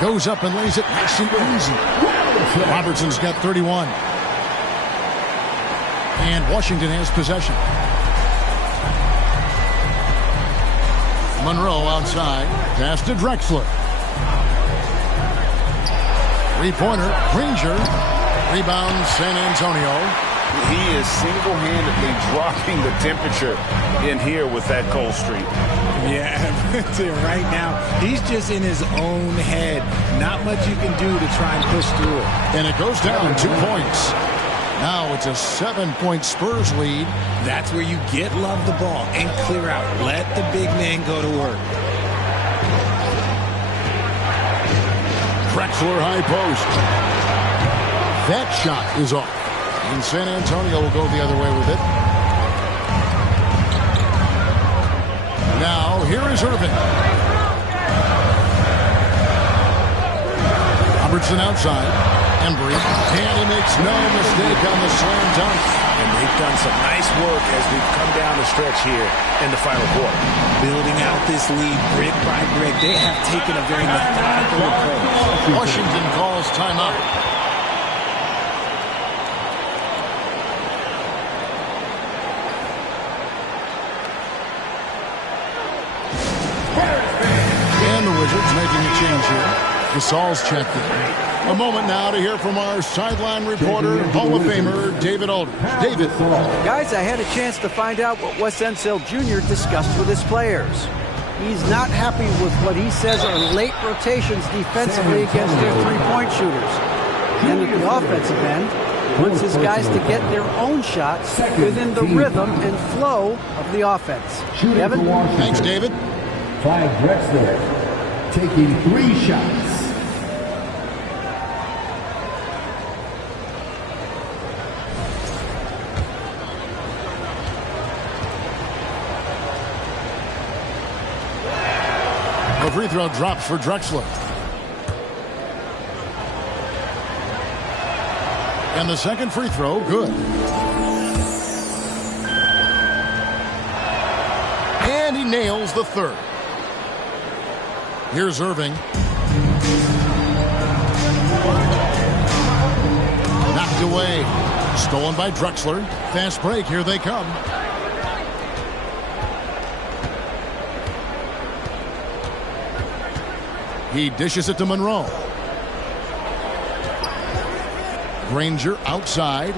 Goes up and lays it nice and easy. Robertson's got 31. And Washington has possession. Monroe outside. Pass to Drexler. 3-pointer. Granger. Rebound San Antonio. He is single-handedly dropping the temperature in here with that cold streak. Yeah, right now, he's just in his own head. Not much you can do to try and push through it. And it goes down 2 points. Now it's a 7-point Spurs lead. That's where you get Love the ball and clear out. Let the big man go to work. Drexler high post. That shot is off. And San Antonio will go the other way with it. Now, here is Irving. Robertson outside. Embry. And he makes no mistake on the slam dunk. And they've done some nice work as we've come down the stretch here in the final quarter. Building out this lead brick by brick. They have taken a very methodical approach. Washington calls timeout. And the Wizards making a change here. Gasol's checked in. A moment now to hear from our sideline reporter, Hall of Famer David Aldridge. David. Guys, I had a chance to find out what Wes Unseld Jr. discussed with his players. He's not happy with what he says are late rotations defensively against their three-point shooters. And at the offensive end, wants his guys to get their own shots within the rhythm and flow of the offense. Kevin? Thanks, David. Clyde Drexler taking 3 shots. The free throw drops for Drexler. And the second free throw, good. And he nails the third. Here's Irving. Knocked away. Stolen by Drexler. Fast break, here they come. He dishes it to Monroe. Granger outside.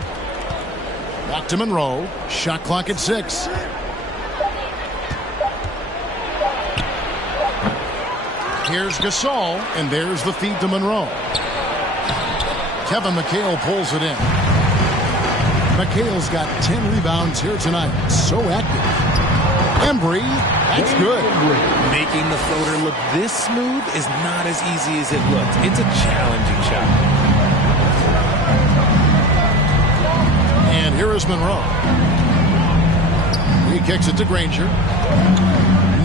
Back to Monroe. Shot clock at 6. Here's Gasol, and there's the feed to Monroe. Kevin McHale pulls it in. McHale's got 10 rebounds here tonight. So active. Embry, that's good. Making the floater look this smooth is not as easy as it looks. It's a challenging shot. And here is Monroe. He kicks it to Granger.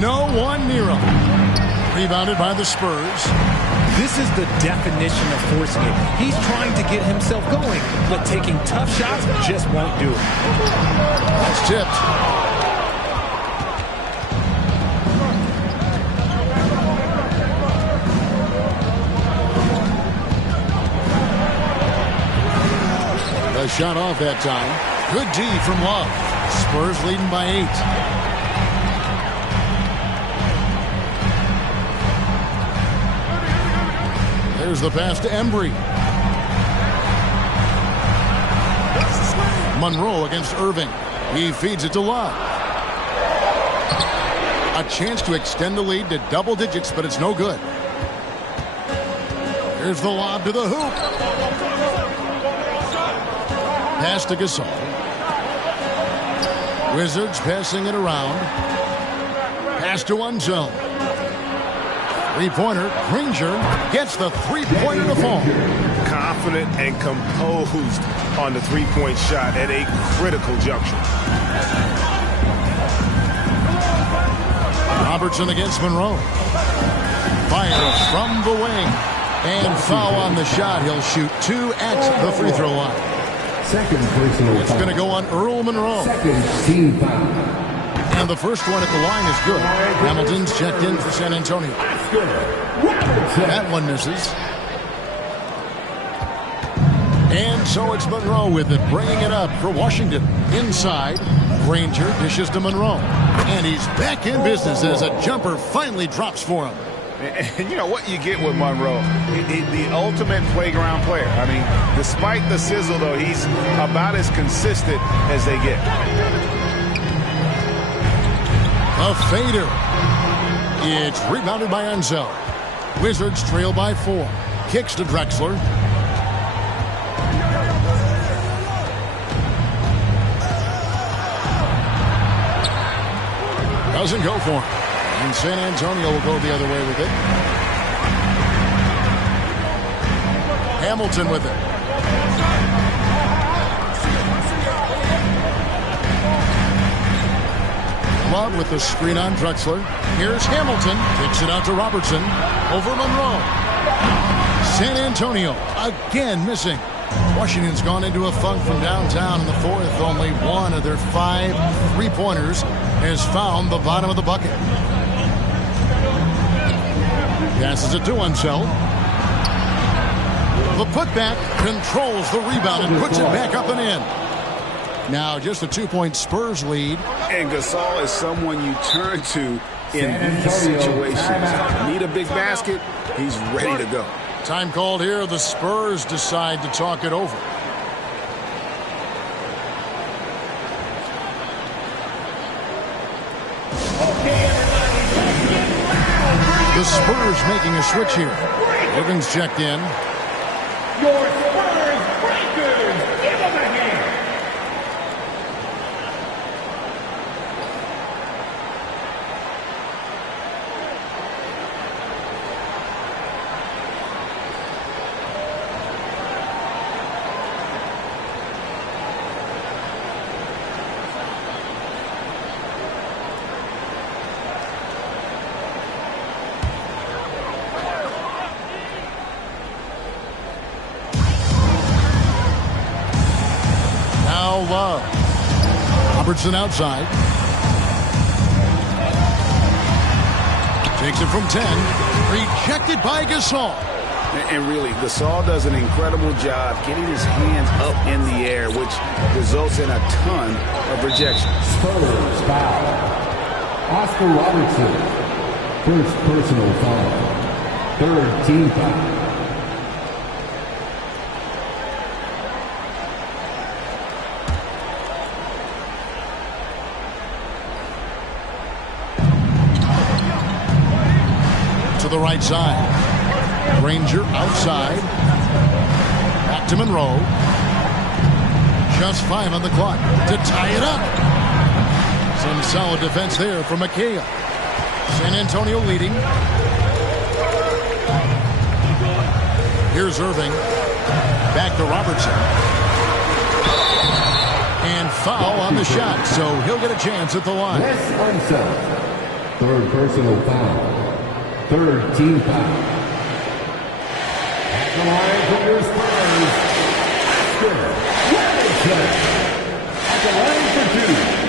No one near him. Rebounded by the Spurs. This is the definition of forcing it. He's trying to get himself going, but taking tough shots just won't do it. That's tipped. A shot off that time. Good D from Love. Spurs leading by 8. There's the pass to Embry. Monroe against Irving. He feeds it to Love. A chance to extend the lead to double digits, but it's no good. Here's the lob to the hoop. Pass to Gasol. Wizards passing it around. Pass to one zone. Three-pointer. Granger gets the three-pointer to fall. Confident and composed on the three-point shot at a critical juncture. Robertson against Monroe. Fire from the wing. And foul on the shot. He'll shoot 2 at the free throw line. Second personal It's going to go on Earl Monroe. Second team foul. And the first one at the line is good. Hamilton's checked in for San Antonio. That one misses. And so it's Monroe with it, bringing it up for Washington. Inside, Granger dishes to Monroe. And he's back in business as a jumper finally drops for him. And you know what you get with Monroe? The ultimate playground player. I mean, despite the sizzle, though, he's about as consistent as they get. A fader. It's rebounded by Ansel. Wizards trail by 4. Kicks to Drexler. Doesn't go for him. And San Antonio will go the other way with it. Hamilton with it. Love with the screen on Drexler. Here's Hamilton. Kicks it out to Robertson. Over Monroe. San Antonio again missing. Washington's gone into a funk from downtown in the fourth. Only one of their 5 three-pointers has found the bottom of the bucket. Passes it to Ansel. The putback controls the rebound and puts it back up and in. Now just a 2-point Spurs lead. And Gasol is someone you turn to in these situations. Need a big basket, he's ready to go. Time called here. The Spurs decide to talk it over. The Spurs making a switch here. Wiggins checked in. Your Spurs breakers, give them a hand. Love. Robertson outside. Takes it from 10. Rejected by Gasol. And really, Gasol does an incredible job getting his hands up in the air, which results in a ton of rejection. Spurs foul. Oscar Robertson. First personal foul. Third team foul. To the right side. Granger outside. Back to Monroe. Just 5 on the clock to tie it up. Some solid defense there from McHale. San Antonio leading. Here's Irving. Back to Robertson. And foul on the shot, so he'll get a chance at the line. Third personal foul. Third team foul. At the line for your Spurs, Oscar Robertson. At the line for 2.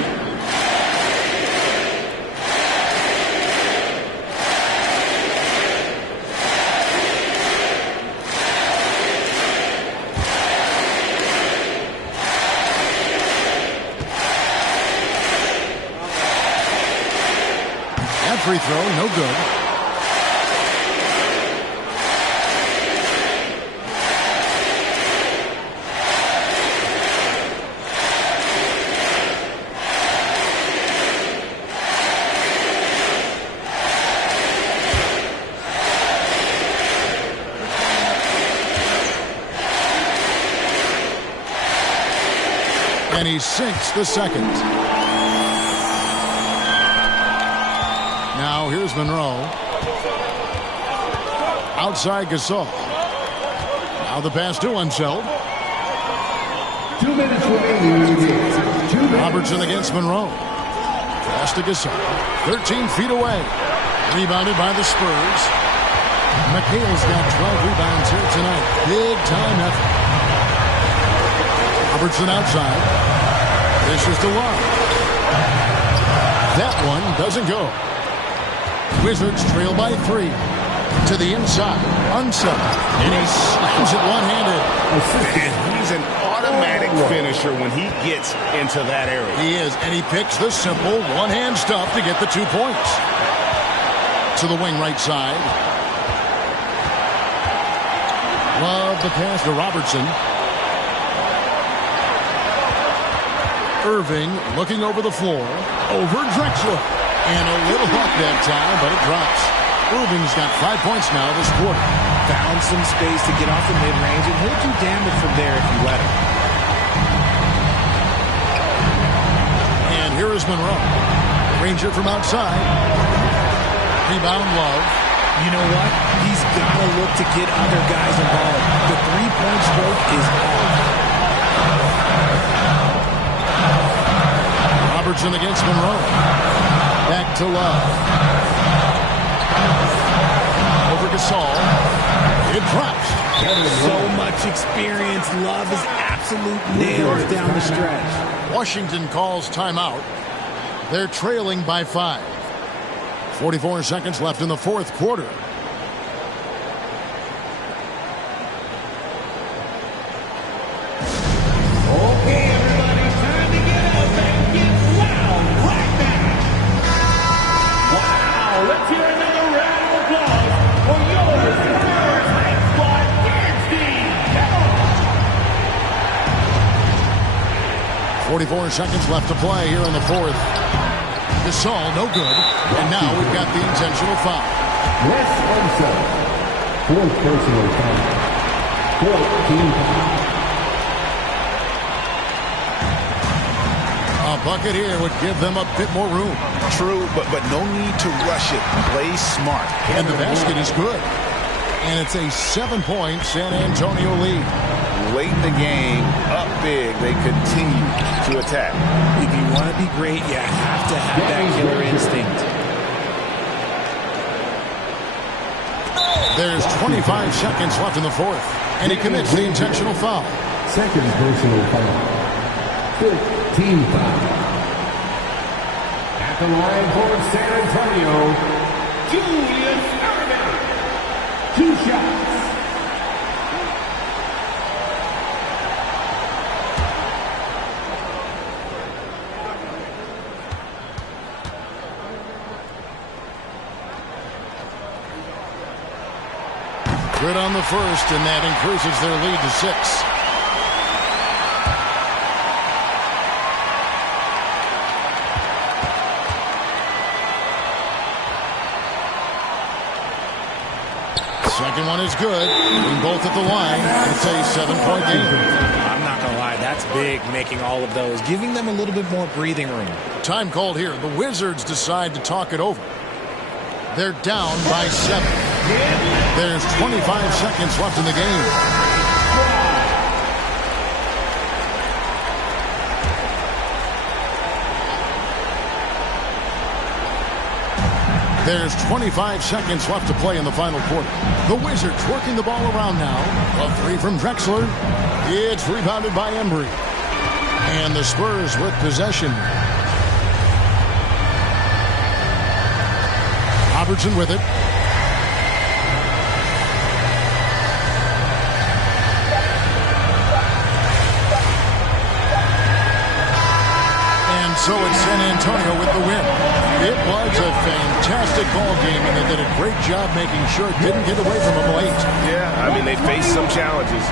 That free throw, no good. And he sinks the second. Here's Monroe. Outside Gasol. Now the pass to Unseld. 2 minutes remaining. Robertson against Monroe. Pass to Gasol. 13 feet away. Rebounded by the Spurs. McHale's got 12 rebounds here tonight. Big time effort. Robertson outside. This is to Love. That one doesn't go. Wizards trail by 3. To the inside. Unseld. And he slams it one-handed. And he's an automatic finisher when he gets into that area. He is, and he picks the simple one-hand stuff to get the 2 points. To the wing right side. Love the pass to Robertson. Irving looking over the floor. Over Drexler. And a little luck that time, but it drops. Irving's got 5 points now this quarter. Found some space to get off the mid-range, and he'll do damage from there if you let him. And here is Monroe. Ranger from outside. Rebound Love. You know what? He's got to look to get other guys involved. The three-point stroke is off. Robertson against Monroe. Back to Love. Over Gasol. It drops. So much experience. Love is absolute nails down the stretch. Washington calls timeout. They're trailing by 5. 44 seconds left in the fourth quarter. Okay, everybody, time to get up and get loud right now. Wow, let's hear another round of applause for your Spurs Hype Squad dance team. Come on. 44 seconds left to play here in the fourth. Gasol, no good. And now we've got the intentional foul. Wes Unseld, 4th personal foul. 14 foul. A bucket here would give them a bit more room. True, but no need to rush it. Play smart. And the basket is good. And it's a 7-point San Antonio lead. Late in the game, up big, they continue to attack. If you want to be great, you have to have that killer instinct. There's 25 seconds left in the fourth. And he commits the intentional foul. 2nd personal foul. 15 foul. At the line for San Antonio, Julius Irving. 2 shots. Good on the first, and that increases their lead to 6. Second one is good. And both at the line. It's a 7-point game. I'm not going to lie, that's big, making all of those, giving them a little bit more breathing room. Time called here. The Wizards decide to talk it over. They're down by 7. There's 25 seconds left in the game. There's 25 seconds left to play in the final quarter. The Wizards working the ball around now. A 3 from Drexler. It's rebounded by Embry. And the Spurs with possession. Robertson with it. And so it's San Antonio with the win. It was a fantastic ball game, and they did a great job making sure it didn't get away from them late. Yeah, I mean, they faced some challenges.